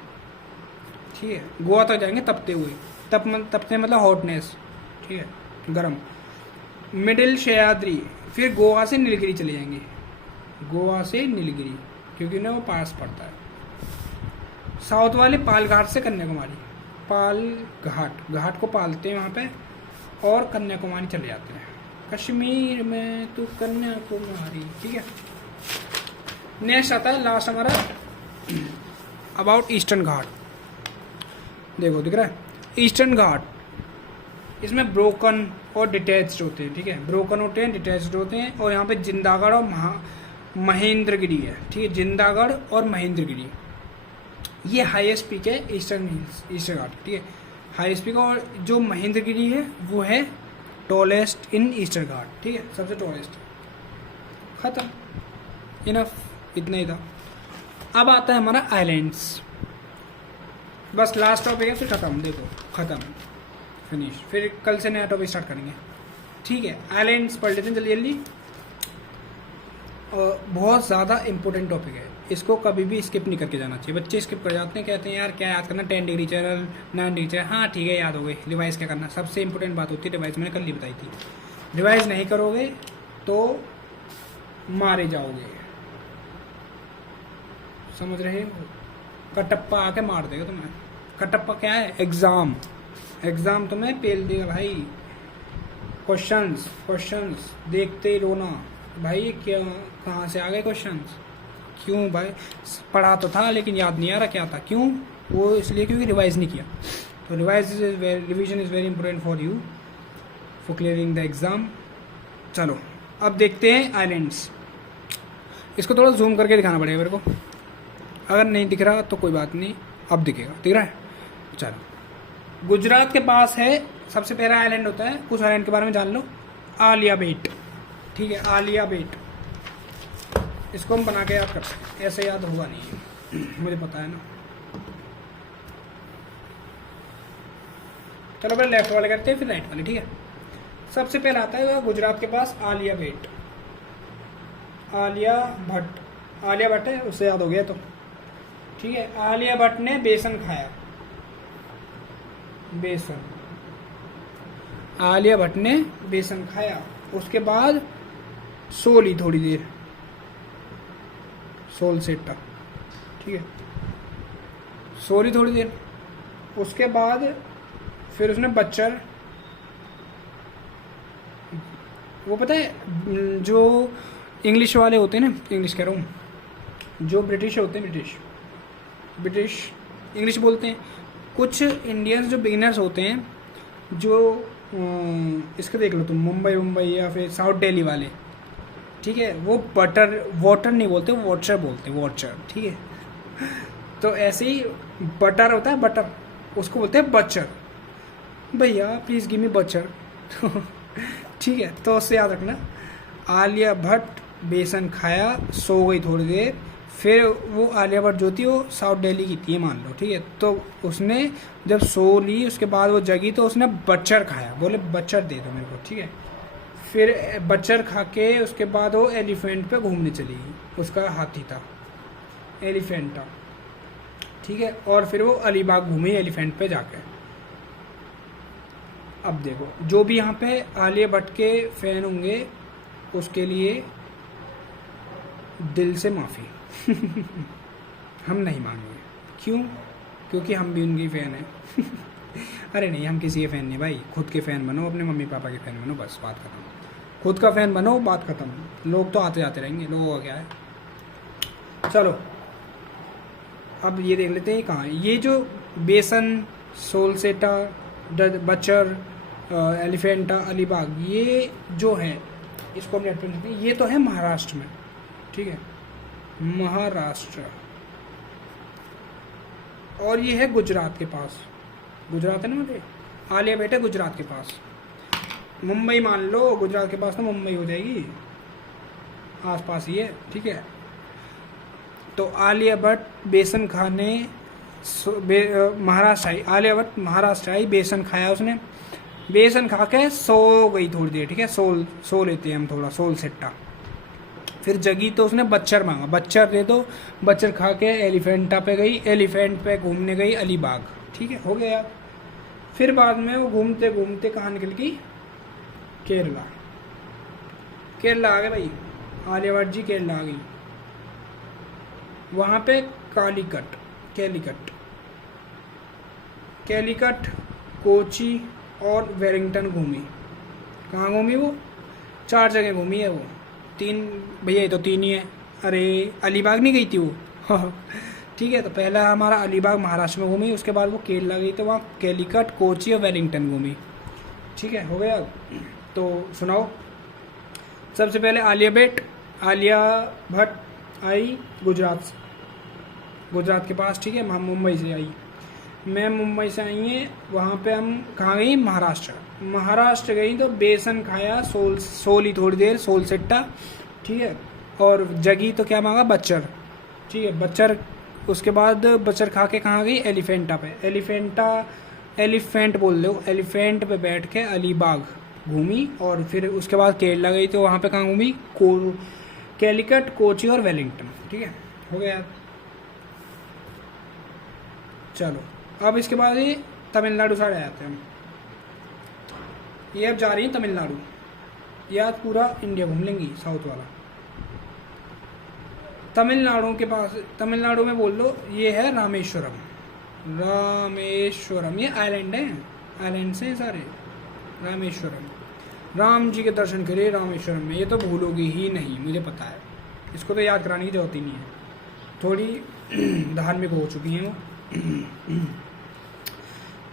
ठीक है, गोवा तक जाएंगे तपते हुए। तपते मतलब हॉटनेस, ठीक है, गर्म। मिडिल सह्याद्री, फिर गोवा से नीलगिरी चले जाएंगे, गोवा से नीलगिरी, क्योंकि उन्हें वो पास पड़ता है। साउथ वाले पालघाट से कन्याकुमारी, घाट को पालते हैं वहाँ पे, और कन्याकुमारी चले जाते हैं। कश्मीर में तो कन्याकुमारी। ठीक है, नेक्स्ट आता है लास्ट हमारा अबाउट ईस्टर्न घाट। देखो दिख रहा है ईस्टर्न घाट, इसमें ब्रोकन और डिटैच्ड होते हैं। ठीक है, ब्रोकन होते हैं, डिटैच्ड होते हैं। और यहाँ पे जिंदागढ़ और महेंद्रगिरी है। ठीक है, जिंदागढ़ और महेंद्रगिरी, ये हाईएस्ट पीक है ईस्टर्न घाट। ठीक है, हाईएस्ट पीक। और जो महेंद्रगिरी है वो है टॉलेस्ट इन ईस्टर्न घाट। ठीक है, सबसे टॉलेस्ट। खत्म, इनफ, इतना ही था। अब आता है हमारा आइलैंड्स, बस लास्ट टॉपिक है, फिर खत्म। देखो खत्म, फिनिश। फिर कल से नया टॉपिक स्टार्ट करेंगे। ठीक है, आइलैंड्स पढ़ लेते हैं जल्दी जल्दी। बहुत ज़्यादा इंपॉर्टेंट टॉपिक है, इसको कभी भी स्किप नहीं करके जाना चाहिए। बच्चे स्किप कर जाते हैं, कहते हैं यार क्या याद करना, 10 डिग्री चैनल, 9 डिग्री चैनल। हाँ ठीक है, याद हो गई। रिवाइज क्या करना, सबसे इंपॉर्टेंट बात होती है रिवाइज। मैंने कल ही बताई थी, रिवाइज नहीं करोगे तो मारे जाओगे, समझ रहे हो? कटप्पा आके मार देगा तुम्हें। कटप्पा क्या है? एग्जाम तुम्हें पेल देगा भाई। क्वेश्चंस देखते ही रोना भाई, क्या कहाँ से आ गए क्वेश्चंस? क्यों भाई? पढ़ा तो था लेकिन याद नहीं आ रहा क्या था। क्यों? वो इसलिए क्योंकि रिवाइज नहीं किया। तो revision is very important for you for clearing the exam. चलो अब देखते हैं आइलैंड्स। इसको थोड़ा जूम करके दिखाना पड़ेगा मेरे को, अगर नहीं दिख रहा तो कोई बात नहीं, अब दिखेगा, दिख रहा है। चलो गुजरात के पास है सबसे पहला आइलैंड होता है, उस आइलैंड के बारे में जान लो, आलिया बेट। ठीक है, आलिया बेट, इसको हम बना के याद करते हैं, ऐसे याद होगा नहीं मुझे पता है ना। चलो पहले लेफ्ट वाले करते हैं फिर राइट वाले, ठीक है। सबसे पहले आता है गुजरात के पास आलिया बेट, आलिया भट्ट, आलिया भट्ट है, उससे याद हो गया तो ठीक है। आलिया भट्ट ने बेसन खाया, बेसन, आलिया भट्ट ने बेसन खाया। उसके बाद सोली थोड़ी देर, सोल सेटा, ठीक है, सोली थोड़ी देर। उसके बाद फिर उसने बच्चर, वो पता है जो इंग्लिश वाले होते हैं ना, इंग्लिश कह रहा हूँ, जो ब्रिटिश होते हैं, ब्रिटिश इंग्लिश बोलते हैं। कुछ इंडियंस जो बिगिनर्स होते हैं, जो इसका देख लो तुम, मुंबई या फिर साउथ दिल्ली वाले, ठीक है, वो बटर वाटर नहीं बोलते, वो वॉचर बोलते हैं, वॉचर, ठीक है। तो ऐसे ही बटर होता है, बटर, उसको बोलते हैं बच्चर। भैया प्लीज़ गिव मी बच्चर ठीक है, तो उससे याद रखना। आलिया भट्ट बेसन खाया, सो गई थोड़ी देर, फिर वो आलिया भट्ट जो थी वो साउथ दिल्ली की थी मान लो, ठीक है। तो उसने जब सो ली उसके बाद वो जगी तो उसने बच्चर खाया, बोले बच्चर दे दो मेरे को, ठीक है। फिर बच्चर खा के उसके बाद वो एलिफेंट पे घूमने चली गई, उसका हाथी था एलिफेंटा, ठीक है। और फिर वो अलीबाग घूमी एलिफेंट पे जाकर। अब देखो, जो भी यहाँ पे आलिया भट्ट के फैन होंगे उसके लिए दिल से माफ़ी हम नहीं मांगेंगे, क्यों? क्योंकि हम भी उनकी फ़ैन हैं अरे नहीं, हम किसी के फ़ैन नहीं भाई, खुद के फ़ैन बनो, अपने मम्मी पापा के फ़ैन बनो, बस बात खत्म। खुद का फ़ैन बनो, बात खत्म। लोग तो आते जाते रहेंगे, लोगों का क्या है। चलो अब ये देख लेते हैं कहाँ, ये जो बेसन, सोलसेटा, बच्चर, एलिफेंटा, अलीबाग, ये जो है इसको हम नेट पर देखते हैं, ये तो है महाराष्ट्र में, ठीक है, महाराष्ट्र। और ये है गुजरात के पास, गुजरात है ना, मतलब आलिया बेट है गुजरात के पास। मुंबई मान लो, गुजरात के पास तो मुंबई हो जाएगी, आसपास ही है, ठीक है। तो आलिया भट्ट बेसन खाने महाराष्ट्र आई, आलिया भट्ट महाराष्ट्र आई, बेसन खाया उसने, बेसन खा के सो गई थोड़ी देर, ठीक है, सो लेते हैं हम थोड़ा, सोल सेट्टा। फिर जगी तो उसने बच्चर मांगा, बच्चर दे दो, बच्चर खा के एलिफेंटा पे गई, एलिफेंट पे घूमने गई अलीबाग, ठीक है, हो गया। फिर बाद में वो घूमते घूमते कहाँ निकल गई, केरला, केरला आ गए भाई, आलिया भट्ट जी केरला आ गई। वहाँ पे कालीकट, कैलीकट, कोची और वेलिंगटन घूमी। कहाँ घूमी वो? 4 जगह घूमी है वो, 3 भैया, ये तो 3 ही है। अरे अलीबाग नहीं गई थी वो ठीक है, तो पहला हमारा अलीबाग महाराष्ट्र में घूमी, उसके बाद वो केरला गई, तो वहाँ कैलीकट, कोची और वेलिंगटन घूमी, ठीक है, हो गया। तो सुनाओ, सबसे पहले आलिया भट्ट आई गुजरात से, गुजरात के पास, ठीक है, हम मुंबई से आई, मैं मुंबई से आई हैं, वहाँ पे हम कहाँ गई, महाराष्ट्र गई, तो बेसन खाया, सोली थोड़ी देर, सोल सेट्टा, ठीक है, और जगी तो क्या मांगा, बच्चर, ठीक है, बच्चर। उसके बाद बच्चर खा के कहाँ गई, एलिफेंटा पे, एलिफेंट बोल दो, एलिफेंट पे बैठ के अलीबाग घूमी, और फिर उसके बाद केरला गई, तो वहाँ पे कहाँ घूमी, कैलीकट, कोची और वेलिंगटन, ठीक है, हो गया। चलो अब इसके बाद ये तमिलनाडु साइड आते हैं हम, ये अब जा रही है तमिलनाडु, ये आज पूरा इंडिया घूम लेंगी, साउथ वाला। तमिलनाडु के पास, तमिलनाडु में बोल लो, ये है रामेश्वरम, ये आइलैंड है, आइलैंड से सारे, रामेश्वरम, राम जी के दर्शन करिए रामेश्वरम में, ये तो भूलोगी ही नहीं, मुझे पता है, इसको तो याद कराने की जरूरत ही नहीं है, थोड़ी धार्मिक हो चुकी हैं वो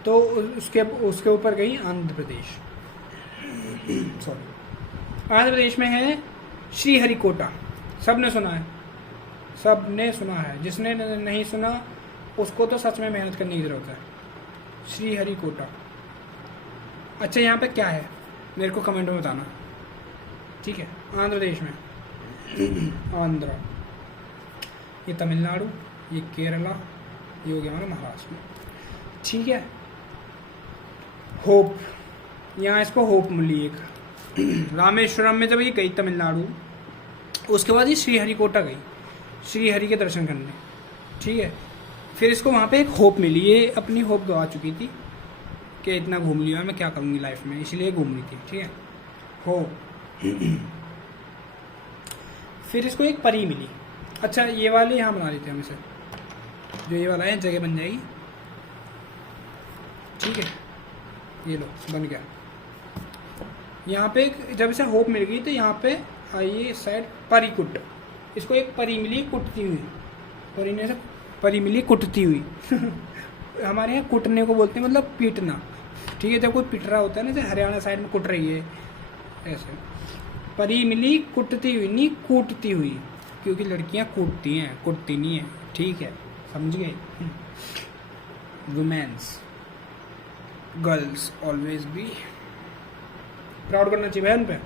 तो उसके ऊपर गई आंध्र प्रदेश, सॉरी, आंध्र प्रदेश में है श्रीहरिकोटा। सबने सुना है, सबने सुना है। जिसने नहीं सुना उसको तो सच में मेहनत करने की ज़रूरत है। श्रीहरिकोटा। अच्छा यहाँ पे क्या है मेरे को कमेंट में बताना, ठीक है। आंध्र प्रदेश में आंध्रा, ये तमिलनाडु, ये केरला, ये हो गया हमारा महाराष्ट्र में, ठीक है। होप, यहाँ इसको होप मिली एक। रामेश्वरम में जब ये गई तमिलनाडु, उसके बाद ये श्रीहरिकोटा गई श्रीहरि के दर्शन करने, ठीक है। फिर इसको वहाँ पे एक होप मिली। ये अपनी होप गवा चुकी थी कि इतना घूम लिया मैं क्या करूँगी लाइफ में, इसलिए घूम रही थी, ठीक है। होप। फिर इसको एक परी मिली। अच्छा ये वाले यहाँ बना लेते हैं हम इसे, जो ये वाला है जगह बन जाएगी, ठीक है। ये लो बन गया। यहाँ पे जब इसे होप मिल गई तो यहाँ पे आइए साइड परिकुट, इसको एक परी मिली कुटती हुई। परी ने से परी मिली कुटती हुई। हमारे यहाँ कुटने को बोलते हैं, मतलब पीटना, ठीक है। जब कोई पिट रहा होता है ना, जैसे हरियाणा साइड में कुट रही है ऐसे। परी मिली कुटती हुई, नहीं कूटती हुई, क्योंकि लड़कियाँ कूटती हैं, कुटती नहीं है, ठीक है, समझ गए। Women's, girls always be proud करना चाहिए बहन पे।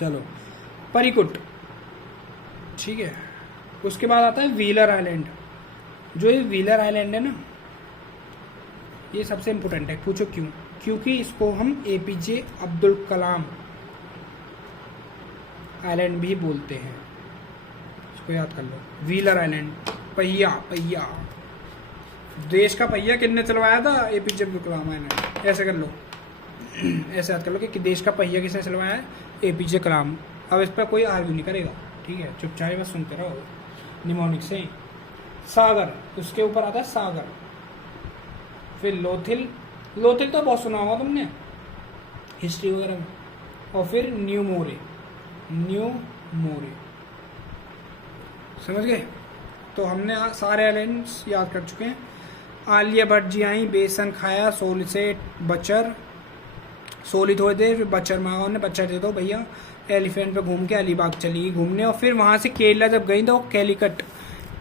चलो परिकुट, ठीक है। उसके बाद आता है व्हीलर आइलैंड। जो ये व्हीलर आइलैंड है ना, ये सबसे इम्पोर्टेंट है। पूछो क्यों? क्योंकि इसको हम एपीजे अब्दुल कलाम आइलैंड भी बोलते हैं, इसको याद कर लो। व्हीलर आइलैंड, पहिया, पहिया, देश का पहिया किसने चलवाया था? APJ Abdul Kalam island. ऐसे कर लो, ऐसे याद कर लो कि देश का पहिया किसने चलवाया है? एपीजे कलाम। अब इस पर कोई आर्ग्यू नहीं करेगा, ठीक है, चुपचाप बस सुनते रहो निमोनिक से। सागर, उसके ऊपर आता है सागर। फिर लोथिल, लोथिल तो बहुत सुना होगा तुमने हिस्ट्री वगैरह में। और फिर न्यू मोरे, न्यू मोरे, समझ गए? तो हमने सारे आइलैंड्स याद कर चुके हैं। आलिया भट्ट जी आई, बेसन खाया, सोली से बचर, सोली थोड़ी देर, फिर बचर मांगा उन्होंने, बचर दे दो भैया। एलिफेंट पे घूम के अलीबाग चली घूमने, और फिर वहाँ से केरला जब गई तो कैलीकट,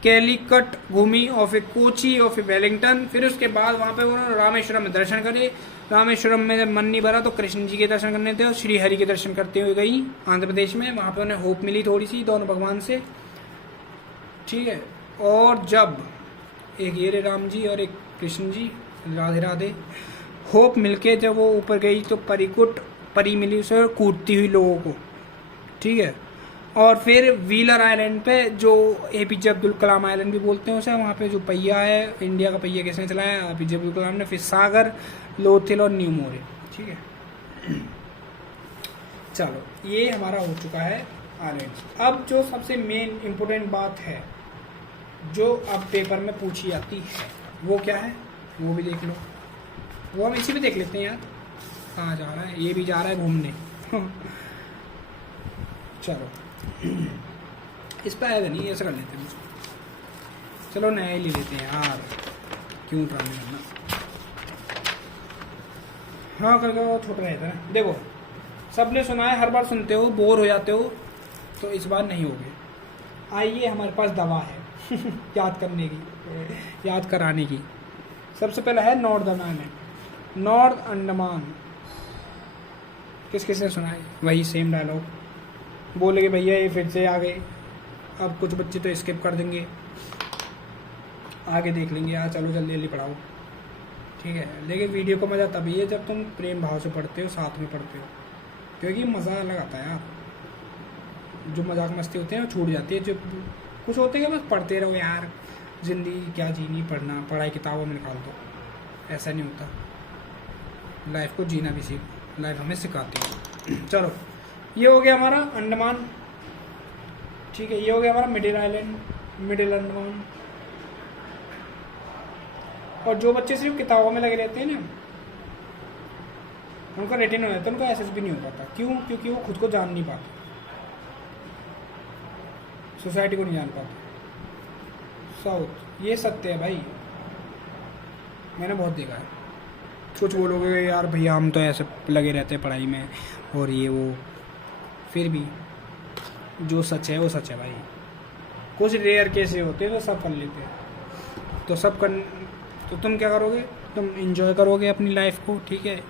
कैलीकट घूमी, और फिर कोची, और फिर वेलिंगटन। फिर उसके बाद वहाँ पे उन्होंने रामेश्वरम में दर्शन करे। रामेश्वरम में जब मन नहीं भरा तो कृष्ण जी के दर्शन करने थे, और श्रीहरि के दर्शन करते हुए गई आंध्र प्रदेश में। वहाँ पे उन्हें होप मिली थोड़ी सी दोनों भगवान से, ठीक है। और जब एक ये राम जी और एक कृष्ण जी, राधे राधे, होप मिलके जब वो ऊपर गई तो परिकुट, परी मिली उसे कूटती हुई लोगों को, ठीक है। और फिर व्हीलर आइलैंड पे, जो एपीजे अब्दुल कलाम आइलैंड भी बोलते हैं उसे, वहाँ पे जो पहिया है, इंडिया का पहिया किसने चलाया? एपीजे अब्दुल कलाम ने। फिर सागर, लोथिल और न्यू मोरे, ठीक है। चलो ये हमारा हो चुका है आइलैंड। अब जो सबसे मेन इम्पोर्टेंट बात है जो अब पेपर में पूछी जाती है वो क्या है, वो भी देख लो। वो हम इसी में देख लेते हैं यार, कहाँ जा रहा है, ये भी जा रहा है घूमने। चलो इस पर आएगा नहीं, ऐसा कर लेते हैं। चलो नया ही ले लेते हैं यार, क्यों ड्रामे करना। हाँ करके वो छोटा रहता है ना। देखो सबने सुना है, हर बार सुनते हो, बोर हो जाते हो, तो इस बार नहीं होगे। आइए हमारे पास दवा है याद करने की, याद कराने की। सबसे पहला है नॉर्थ अंडमान। नॉर्थ अंडमान किस किसने सुना है? वही सेम डायलॉग बोलेगे भैया, ये फिर से आ गए। अब कुछ बच्चे तो स्किप कर देंगे, आगे देख लेंगे यार, चलो जल्दी जल्दी पढ़ाओ, ठीक है। लेकिन वीडियो का मज़ा तभी है जब तुम प्रेम भाव से पढ़ते हो, साथ में पढ़ते हो, क्योंकि मज़ा अलग आता है यार। जो मजाक मस्ती होते हैं वो छूट जाती है। जो कुछ होते हैं कि बस पढ़ते रहो यार, ज़िंदगी क्या जीनी, पढ़ना, पढ़ाई किताबों में निकाल दो, ऐसा नहीं होता। लाइफ को जीना भी सीखो, लाइफ हमें सिखाती है। चलो ये हो गया हमारा अंडमान, ठीक है। ये हो गया हमारा मिडिल आइलैंड, मिडिल अंडमान। और जो बच्चे सिर्फ किताबों में लगे रहते हैं ना, उनका रिटर्न हो जाता है, उनका एसएसबी नहीं हो पाता। क्यों? क्योंकि वो खुद को जान नहीं पाते, सोसाइटी को नहीं जान पाते। साउथ, ये सत्य है भाई, मैंने बहुत देखा है। कुछ बोलोगे यार भैया हम तो ऐसे लगे रहते हैं पढ़ाई में और ये वो, फिर भी जो सच है वो सच है भाई। कुछ रेयर केसेस होते हैं तो सब कर लेते हैं, तो सब कर, तो तुम क्या करोगे, तुम इंजॉय करोगे अपनी लाइफ को, ठीक है,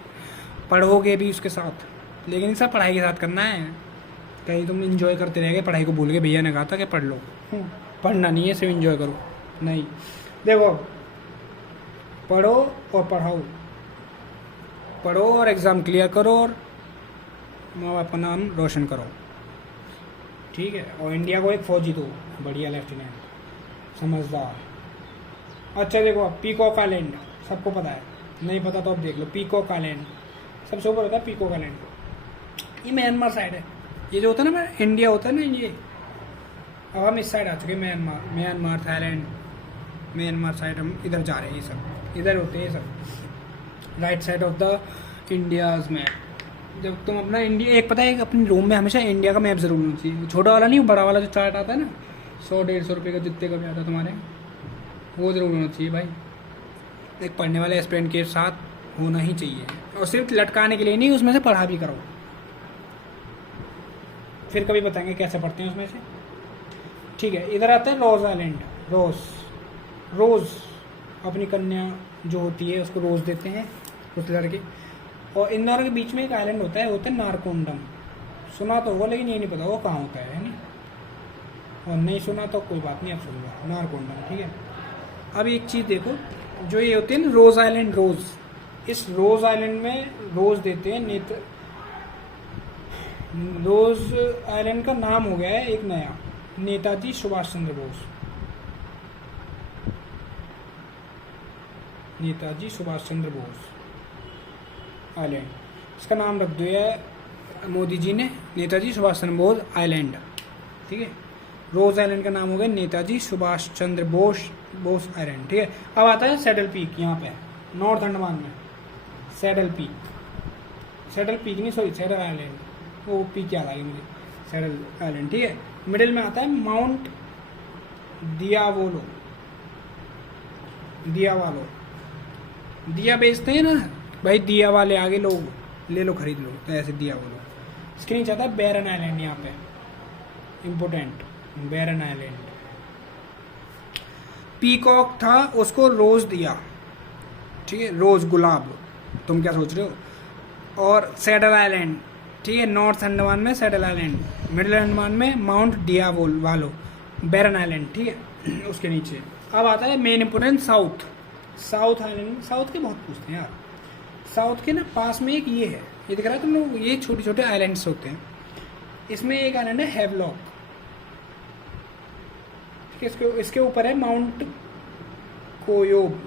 पढ़ोगे भी उसके साथ, लेकिन सब पढ़ाई के साथ करना है। कहीं तुम इंजॉय करते रह गए, पढ़ाई को भूल के, भैया ने कहा था कि पढ़ लो, पढ़ना नहीं है, सिर्फ इंजॉय करो, नहीं। देखो, पढ़ो और पढ़ाओ, पढ़ो और एग्ज़ाम क्लियर करो और माँ बाप का नाम रोशन करो, ठीक है। और इंडिया को एक फौजी दो, बढ़िया लेफ्टिनेंट, समझदार। अच्छा देखो, पीकॉक आइलैंड सबको पता है, नहीं पता तो अब देख लो। पीकॉक आइलैंड सबसे ऊपर होता है, पीकॉक आइलैंड, ये म्यांमार साइड है। ये जो होता है ना, इंडिया होता है ना ये, अब हम इस साइड आ चुके हैं, म्यांमार थाईलैंड, म्यांमार साइड हम इधर जा रहे हैं, ये सब इधर होते हैं, ये सब right side of the India's map. जब तुम अपना इंडिया, एक पता है, एक अपने रूम में हमेशा इंडिया का मैप जरूर होना चाहिए, छोटा वाला नहीं, बड़ा वाला जो चार्ट आता है ना, 100-150 रुपये का, जितने का भी आता है तुम्हारे, वो जरूर होना चाहिए भाई। एक पढ़ने वाले एस्पिरेंट के साथ होना ही चाहिए, और सिर्फ लटकाने के लिए नहीं, उसमें से पढ़ा भी करो। फिर कभी बताएंगे कैसे पढ़ते हैं उसमें से, ठीक है। इधर आता है रोज आइलैंड। रोज अपनी कन्या जो होती है उसको रोज देते हैं उस लड़के। और इन दोनों के बीच में एक आइलैंड होता है नारकोंडम, सुना तो होगा लेकिन ये नहीं पता वो कहाँ होता है नहीं, और नहीं सुना तो कोई बात नहीं, आप सुन लो, नारकोंडम, ठीक है। अब एक चीज़ देखो, जो ये होती है ना रोज आइलैंड, इस रोज आइलैंड में रोज देते हैं रोज आइलैंड का नाम हो गया है एक नया, नेताजी सुभाष चंद्र बोस, नेताजी सुभाष चंद्र बोस आइलैंड, इसका नाम रख दिया है मोदी जी ने, नेताजी सुभाष चंद्र बोस आइलैंड, ठीक है। रोज आइलैंड का नाम हो गया नेताजी सुभाष चंद्र बोस आइलैंड, ठीक है। अब आता है सैडल पीक, यहाँ पे नॉर्थ अंडमान में सैडल पीक नहीं, सॉरी, सैडल आइलैंड, वो पीक याद आ गई मुझे, सैडल आइलैंड, ठीक है। मिडिल में आता है माउंट दियावोलो, दिया बेचते हैं ना भाई, दिया वाले आगे लोग ले लो, खरीद लो, तो ऐसे दियावोलो। इसके नीचे आता है बैरन आइलैंड, यहाँ पे इम्पोर्टेंट, बैरन आइलैंड। पीकॉक था, उसको रोज दिया, ठीक है, रोज गुलाब, तुम क्या सोच रहे हो। और सैडल आइलैंड, ठीक है, नॉर्थ अंडमान में सैडल आइलैंड, मिडिल अंडमान में माउंट दियावोलो, बैरन आइलैंड, ठीक है। उसके नीचे अब आता है main important south island. South के बहुत पूछते हैं यार, साउथ के ना पास में एक ये है, ये दिख रहा है तुम लोग, ये छोटे छोटे आइलैंड्स होते हैं, इसमें एक आइलैंड है हैवलॉक, ठीक है। इसके ऊपर है माउंट कोयोब,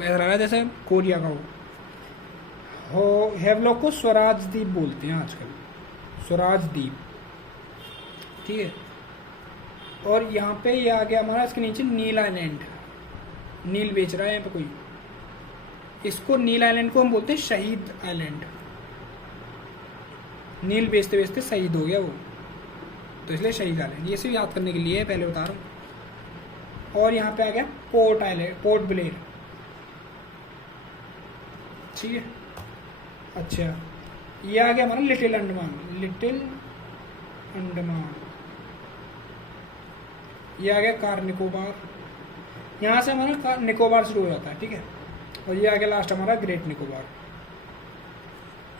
ऐसा लग रहा है जैसे कोरिया का हो। हैवलॉक को स्वराज द्वीप बोलते हैं आजकल, स्वराज द्वीप, ठीक है। और यहाँ पे ये आ गया हमारा, इसके नीचे नील आइलैंड, नील बेच रहा है यहाँ पे कोई, इसको नील आइलैंड को हम बोलते हैं शहीद आइलैंड, नील बेचते बेचते शहीद हो गया वो, तो इसलिए शहीद आइलैंड, ये सिर्फ याद करने के लिए है, पहले बता रहा हूँ। और यहाँ पे आ गया पोर्ट ब्लेयर, ठीक है। अच्छा, ये आ गया हमारा लिटिल अंडमान, ये आ गया कार निकोबार, यहाँ से हमारा निकोबार शुरू हो जाता है, ठीक है। और ये आ गया लास्ट हमारा ग्रेट निकोबार।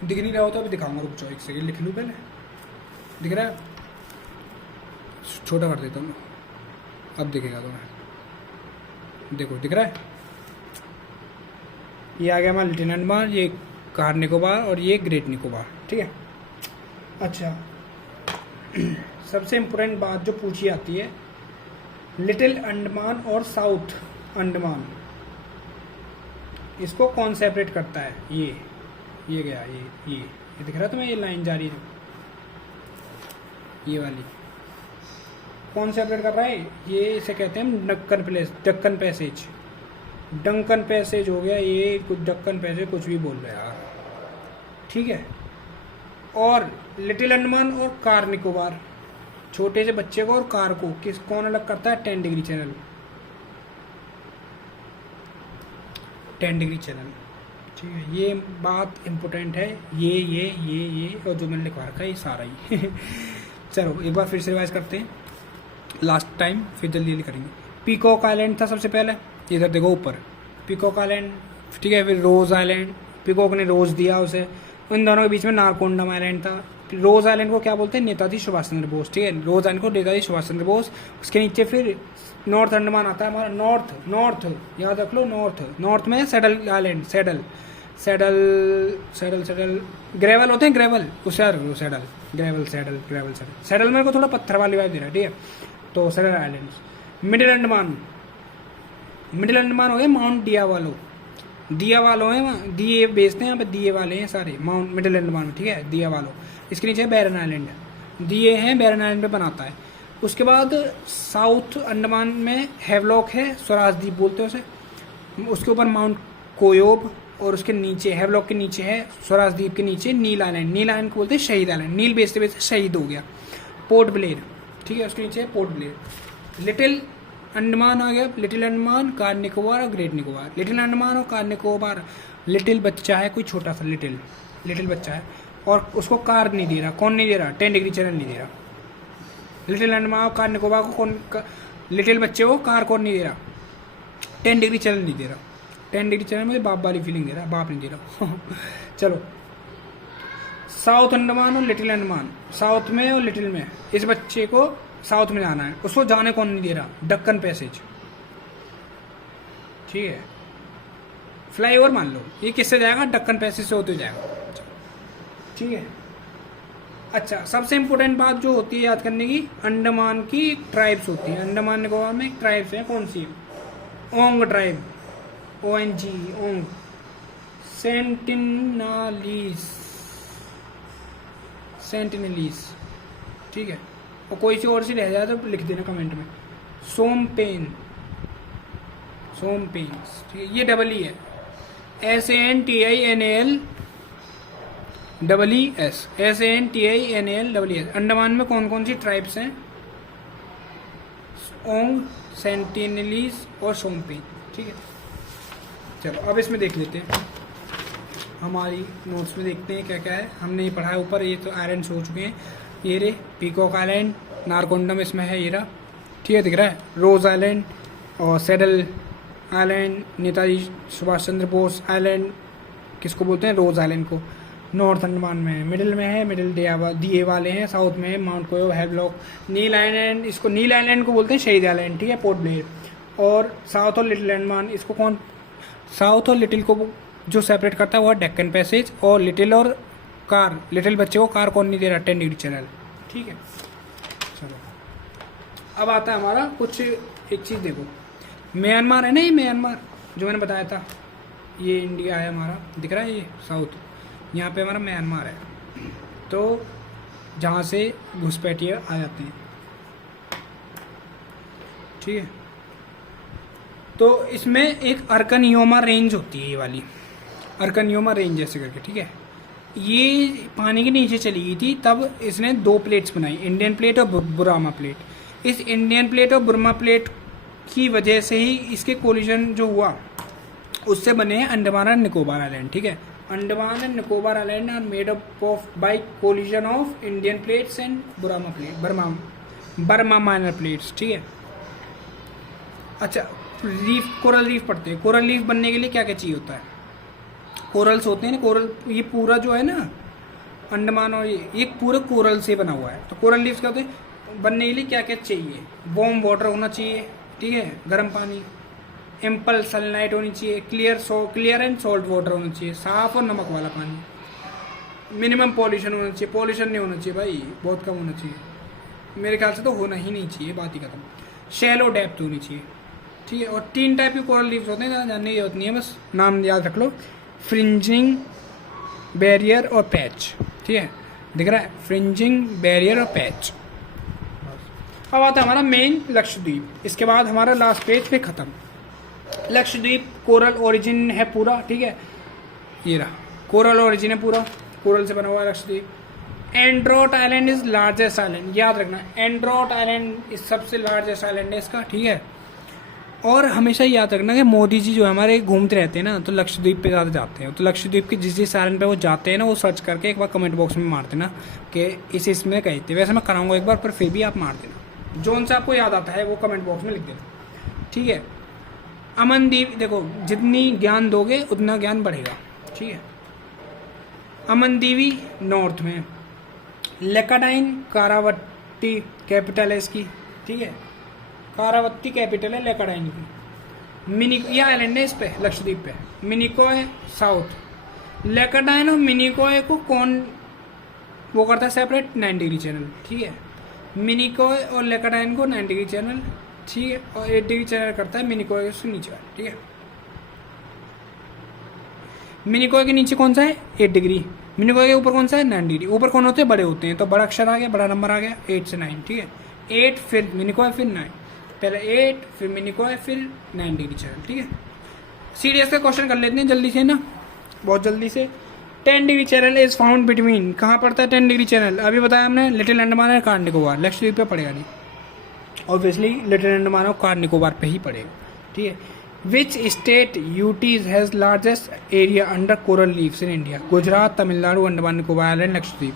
दिख नहीं रहा हो तो अभी दिखाऊंगा, रुक जाओ एक सेकंड, लिख लूँ पहले। दिख रहा है, छोटा कर देता हूँ, अब दिखेगा तुम्हें, देखो दिख रहा है। ये आ गया हमारा लिटिल अंडमान, ये कार निकोबार और ये ग्रेट निकोबार, ठीक है। अच्छा, सबसे इम्पोर्टेंट बात जो पूछी जाती है, लिटिल अंडमान और साउथ अंडमान, इसको कौन सेपरेट करता है। ये गया, ये दिख रहा है तुम्हें, ये लाइन जा रही है, ये वाली कौन सेपरेट कर रहा है, ये इसे कहते हैं डक्कन पैसेज हो गया, ये कुछ डक्कन पैसेज कुछ भी बोल रहे हैं यार, ठीक है। और लिटिल अंडमान और कार निकोबार, छोटे से बच्चे को और कार को कौन अलग करता है, 10 डिग्री चैनल, ठीक है, ये बात इम्पोर्टेंट है, ये और जो मैंने लिखवा रखा है ये सारा ही चलो एक बार फिर से रिवाइज करते हैं लास्ट टाइम, फिर जल्दी जल्दी करेंगे। पीकॉक आइलैंड था सबसे पहले, इधर देखो ऊपर पीकॉक आइलैंड, ठीक है। फिर रोज आइलैंड, पीकॉक ने रोज दिया उसे, उन दोनों के बीच में नारकोंडम आइलैंड था। रोज आइलैंड को क्या बोलते हैं, नेताजी सुभाष चंद्र बोस, ठीक है। रोज आइलैंड को नेताजी सुभाष चंद्र बोस। उसके नीचे फिर नॉर्थ अंडमान आता है हमारा, नॉर्थ याद रख लो, नॉर्थ में सैडल आइलैंड, सैडल ग्रेवल होते हैं, ग्रेवल उससे याद रख लो, ग्रेवल सैडल मेरे को थोड़ा पत्थर वाली वाइब दे रहा है, ठीक है। तो सैडल आइलैंड। मिडिल अंडमान हो गए माउंट दिया वालों हैं, दिए बेचते हैं यहाँ पे, दिए वाले हैं सारे माउंट मिडिल अंडमान में, ठीक है, दिया वालों। इसके नीचे बैरन आइलैंड, दिए हैं बैरन आइलैंड पे बनाता है। उसके बाद साउथ अंडमान में हैवलॉक है, स्वराज द्वीप बोलते हैं उसे। उसके ऊपर माउंट कोयोब, और उसके नीचे हैवलॉक के नीचे है, स्वराज द्वीप के नीचे नील आइलैंड को बोलते हैं शहीद आइलैंड, नील बेचते बेचते शहीद हो गया। पोर्ट ब्लेयर, ठीक है, उसके नीचे है पोर्ट ब्लेयर। लिटिल अंडमान आ गया, लिटिल अंडमान, कार निकोबार और ग्रेट निकोबार। लिटिल अंडमान और कार निकोबार, लिटिल बच्चा है कोई छोटा सा, लिटिल बच्चा है, और उसको कार नहीं दे रहा, कौन नहीं दे रहा, 10 डिग्री चैनल नहीं दे रहा। लिटिल अंडमान और कार निकोबार को कौन, लिटिल बच्चे को कार कौन नहीं दे रहा, 10 डिग्री चैनल नहीं दे रहा। 10 डिग्री चैनल में बाप वाली फीलिंग दे रहा, बाप नहीं दे रहा चलो, साउथ अंडमान और लिटिल अंडमान, साउथ में और लिटिल में, इस बच्चे को साउथ में जाना है, उसको जाने कौन नहीं दे रहा, डक्कन पैसेज, ठीक है। फ्लाईओवर मान लो, ये किससे जाएगा, डक्कन पैसेज से होते जाएगा, ठीक है। अच्छा, सबसे इंपॉर्टेंट बात जो होती है याद करने की, अंडमान की ट्राइब्स होती है। अंडमान निकोबार में ट्राइब्स हैं, कौन सी, ओंग ट्राइब, ONG, ओंग। सेंटिनलीज, ठीक है। और कोई सी और सी रह जाए तो लिख देना कमेंट में। सोमपेन, ठीक है, ये डबल ई है, SANTINALEES। अंडमान में कौन कौन सी ट्राइब्स हैं, ओंग, सेंटिनलीज और सोमपेन, ठीक है। चलो अब इसमें देख लेते हैं, हमारी नोट्स में देखते हैं क्या क्या है। हमने ये पढ़ा है ऊपर, ये तो आइलैंड्स हो चुके हैं, ये रे पीकॉक आइलैंड, नारकोंडम इसमें है, ये रहा, ठीक है, दिख रहा है। रोज आइलैंड और saddle island, Netaji Subhash Chandra Bose island किसको बोलते हैं, रोज आइलैंड को। नॉर्थ अंडमान में है, मिडिल में है, मिडिल दिए वाले हैं, साउथ में है माउंट कोयो, हैवलॉक। नील आइलैंड, इसको नील आइलैंड को बोलते हैं शहीद आइलैंड, ठीक है, पोर्ट ब्लेयर। और साउथ और लिटिल अंडमान, इसको कौन, साउथ और लिटिल को जो सेपरेट करता है वो है डेक्कन पैसेज। और लिटिल और कार, लिटिल बच्चे को कार कौन नहीं दे रहा, 10 डिग्री चैनल, ठीक है। चलो अब आता है हमारा कुछ, एक चीज़ देखो, म्यांमार है ना, ये म्यांमार जो मैंने बताया था, ये इंडिया है हमारा, दिख रहा है ये साउथ, यहाँ पे हमारा म्यांमार है। तो जहाँ से घुसपैठिए आ जाते हैं, ठीक है। तो इसमें एक अर्कनियोमा रेंज होती है, ये वाली अर्कनियोमा रेंज जैसे करके, ठीक है। ये पानी के नीचे चली गई थी, तब इसने 2 प्लेट्स बनाई, इंडियन प्लेट और बुरामा प्लेट। इस इंडियन प्लेट और बुरमा प्लेट की वजह से ही इसके कोलिजन जो हुआ, उससे बने हैं अंडमान एंड निकोबार आइलैंड, ठीक है। Andaman and Nicobar island are made up of by collision of Indian plates and Burma plate, Burma minor plates, ठीक है। अच्छा, रीफ, कोरल रीफ पढ़ते हैं। कोरल रीफ बनने के लिए क्या क्या चाहिए होता है, कोरल्स होते हैं ना, कोरल, ये पूरा जो है ना अंडमान और ये पूरा कोरल से बना हुआ है। तो कोरल रीफ क्या होते हैं, बनने के लिए क्या क्या चाहिए, वार्म वाटर होना चाहिए, ठीक है, गर्म पानी, एम्पल सनलाइट होनी चाहिए, क्लियर एंड सॉल्ट वाटर होना चाहिए, साफ और नमक वाला पानी, मिनिमम पॉल्यूशन होना चाहिए, पॉल्यूशन नहीं होना चाहिए भाई, बहुत कम होना चाहिए, मेरे ख्याल से तो होना ही नहीं चाहिए, बात ही खत्म। शैलो डेप्थ होनी चाहिए, ठीक है। और 3 टाइप के कोरल रीफ्स होते हैं, ज़्यादा जानने की जरूरत नहीं है, बस नाम याद रख लो, फ्रिंजिंग, बैरियर और पैच, ठीक है, दिख रहा है, फ्रिंजिंग, बैरियर और पैच। अब आता है हमारा मेन लक्षद्वीप, इसके बाद हमारा लास्ट पेज पे खत्म। लक्षद्वीप कोरल ओरिजिन है पूरा, ठीक है, ये रहा कोरल ओरिजिन है पूरा, कोरल से बना हुआ है Lakshadweep. Androth island is largest island, याद रखना, एंड्रोट आइलैंड इस सबसे लार्जेस्ट आइलैंड है इसका, ठीक है। और हमेशा याद रखना कि मोदी जी जो हमारे घूमते रहते हैं ना, तो लक्षद्वीप पे ज़्यादा जाते हैं। तो लक्षद्वीप के जिस जिस आइलैंड पे वो जाते हैं ना, वो सर्च करके एक बार कमेंट बॉक्स में मार देना कि इस इसमें कही थे। वैसे मैं कराऊंगा एक बार, पर फिर भी आप मार देना, जोन से आपको याद आता है वो कमेंट बॉक्स में लिख देना, ठीक है। अमनदीप, देखो जितनी ज्ञान दोगे उतना ज्ञान बढ़ेगा, ठीक है। अमनदीवी नॉर्थ में, लेकाडाइन कारावट्टी कैपिटल है इसकी, ठीक है। कारावत्ती कैपिटल है लेकाडाइन की। ये आइलैंड है इस पे, लक्षद्वीप पे। मिनिकॉय साउथ। लेकाडाइन और मिनिकॉय को कौन वो करता है सेपरेट? 9 डिग्री चैनल, ठीक है। मिनिकॉय और लेकाडाइन को 9 डिग्री चैनल, ठीक है। और 8 डिग्री चैनल करता है मिनिकॉय से नीचे, ठीक है। मिनिकॉय के नीचे कौन सा है? 8 डिग्री। मिनिकॉय के ऊपर कौन सा है? 9 डिग्री। ऊपर कौन होते हैं? बड़े होते हैं। तो बड़ा अक्षर आ गया, बड़ा नंबर आ गया, 8 से 9, ठीक है। 8 फिर मिनिकॉय फिर 9, पहले 8 फिर मिनिकॉय फिर 9 डिग्री चैनल, ठीक है। सीडीएस का क्वेश्चन कर लेते हैं जल्दी से ना, बहुत जल्दी से। 10 degree channel is found between, कहाँ पड़ता है 10 डिग्री चैनल? अभी बताया हमने, लिटिल अंडमान और कार निकोबार। लक्षद्वीप पे पड़ेगा नहीं, ऑब्वियसली लिटिल अंडमान और कार निकोबार पे ही पड़ेगा, ठीक है। Which state UTs has largest area under coral leaves in India? Gujarat, Tamil Nadu, Andaman Nicobar island, Lakshadweep.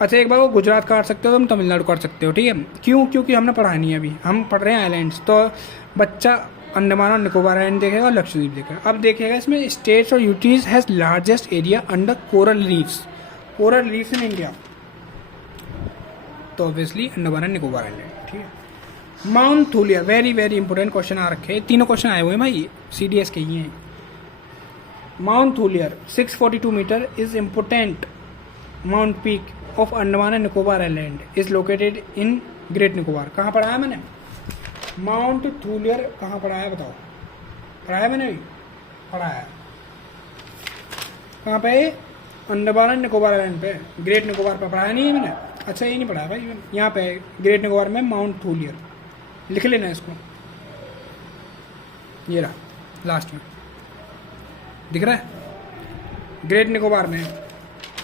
अच्छा, एक बार वो गुजरात काट सकते हो, तुम तमिलनाडु काट सकते हो, ठीक है। क्यों? क्योंकि हमने पढ़ा नहीं है अभी, हम पढ़ रहे हैं आइलैंड्स। तो बच्चा अंडमान और निकोबार आइलैंड देखेगा और लक्षद्वीप देखेगा। अब देखेगा इसमें स्टेट्स और UTs has largest area under coral reefs, coral reefs in India, तो obviously Andaman and Nicobar island, ठीक है। Mount Thuillier, very very important question आ रखे हैं, तीनों क्वेश्चन आए हुए हैं भाई, सीडीएस के ही हैं। Mount Thuillier 642 metre is important mount peak of Andaman and Nicobar island is located in great Nicobar. कहाँ पढ़ाया मैंने? माउंट थूलियर कहाँ पढ़ाया बताओ? पढ़ाया मैंने भी? पढ़ाया कहाँ पे? अंडमान एंड निकोबार आइलैंड पे, ग्रेट निकोबार पे पढ़ाया नहीं है मैंने? अच्छा, ये नहीं पढ़ाया भाई, यहाँ पे ग्रेट निकोबार में माउंट थूलियर, लिख लेना इसको, ये रहा लास्ट में दिख रहा है, ग्रेट निकोबार में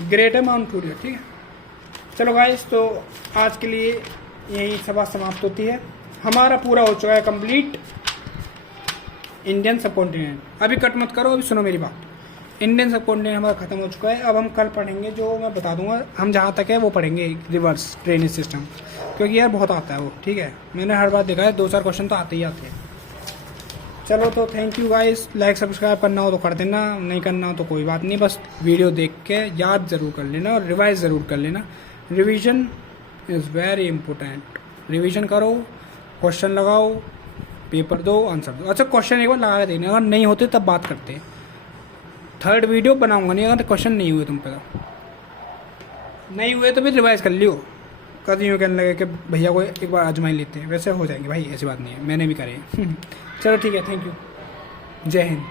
ग्रेट है माउंट थूलियर, ठीक है। चलो गाइस, तो आज के लिए यही सभा समाप्त होती है। हमारा पूरा हो चुका है कंप्लीट इंडियन सब कॉन्टिनेंट। अभी कट मत करो, अभी सुनो मेरी बात। इंडियन सब कॉन्टिनेंट हमारा खत्म हो चुका है। अब हम कल पढ़ेंगे, जो मैं बता दूंगा, हम जहाँ तक है वो पढ़ेंगे रिवर्स ड्रेनेज सिस्टम, क्योंकि यार बहुत आता है वो, ठीक है। मैंने हर बार देखा है 2-4 क्वेश्चन तो आते ही आते हैं। चलो तो thank you guys, like subscribe करना हो तो कर देना, नहीं करना हो तो कोई बात नहीं, बस वीडियो देख के याद ज़रूर कर लेना और रिवाइज ज़रूर कर लेना। Revision is very important. Revision करो, क्वेश्चन लगाओ, पेपर दो, आंसर दो। अच्छा, क्वेश्चन एक बार लगा के देखना, अगर नहीं होते तब बात करते हैं। 3rd वीडियो बनाऊंगा नहीं अगर क्वेश्चन नहीं हुए तुम पे, तो नहीं हुए तो फिर रिवाइज कर लियो। कभी यूँ कहने लगे कि भैया को एक बार आजमाई लेते हैं, वैसे हो जाएंगे भाई, ऐसी बात नहीं है, मैंने भी करे। चलो ठीक है, थैंक यू, जय हिंद।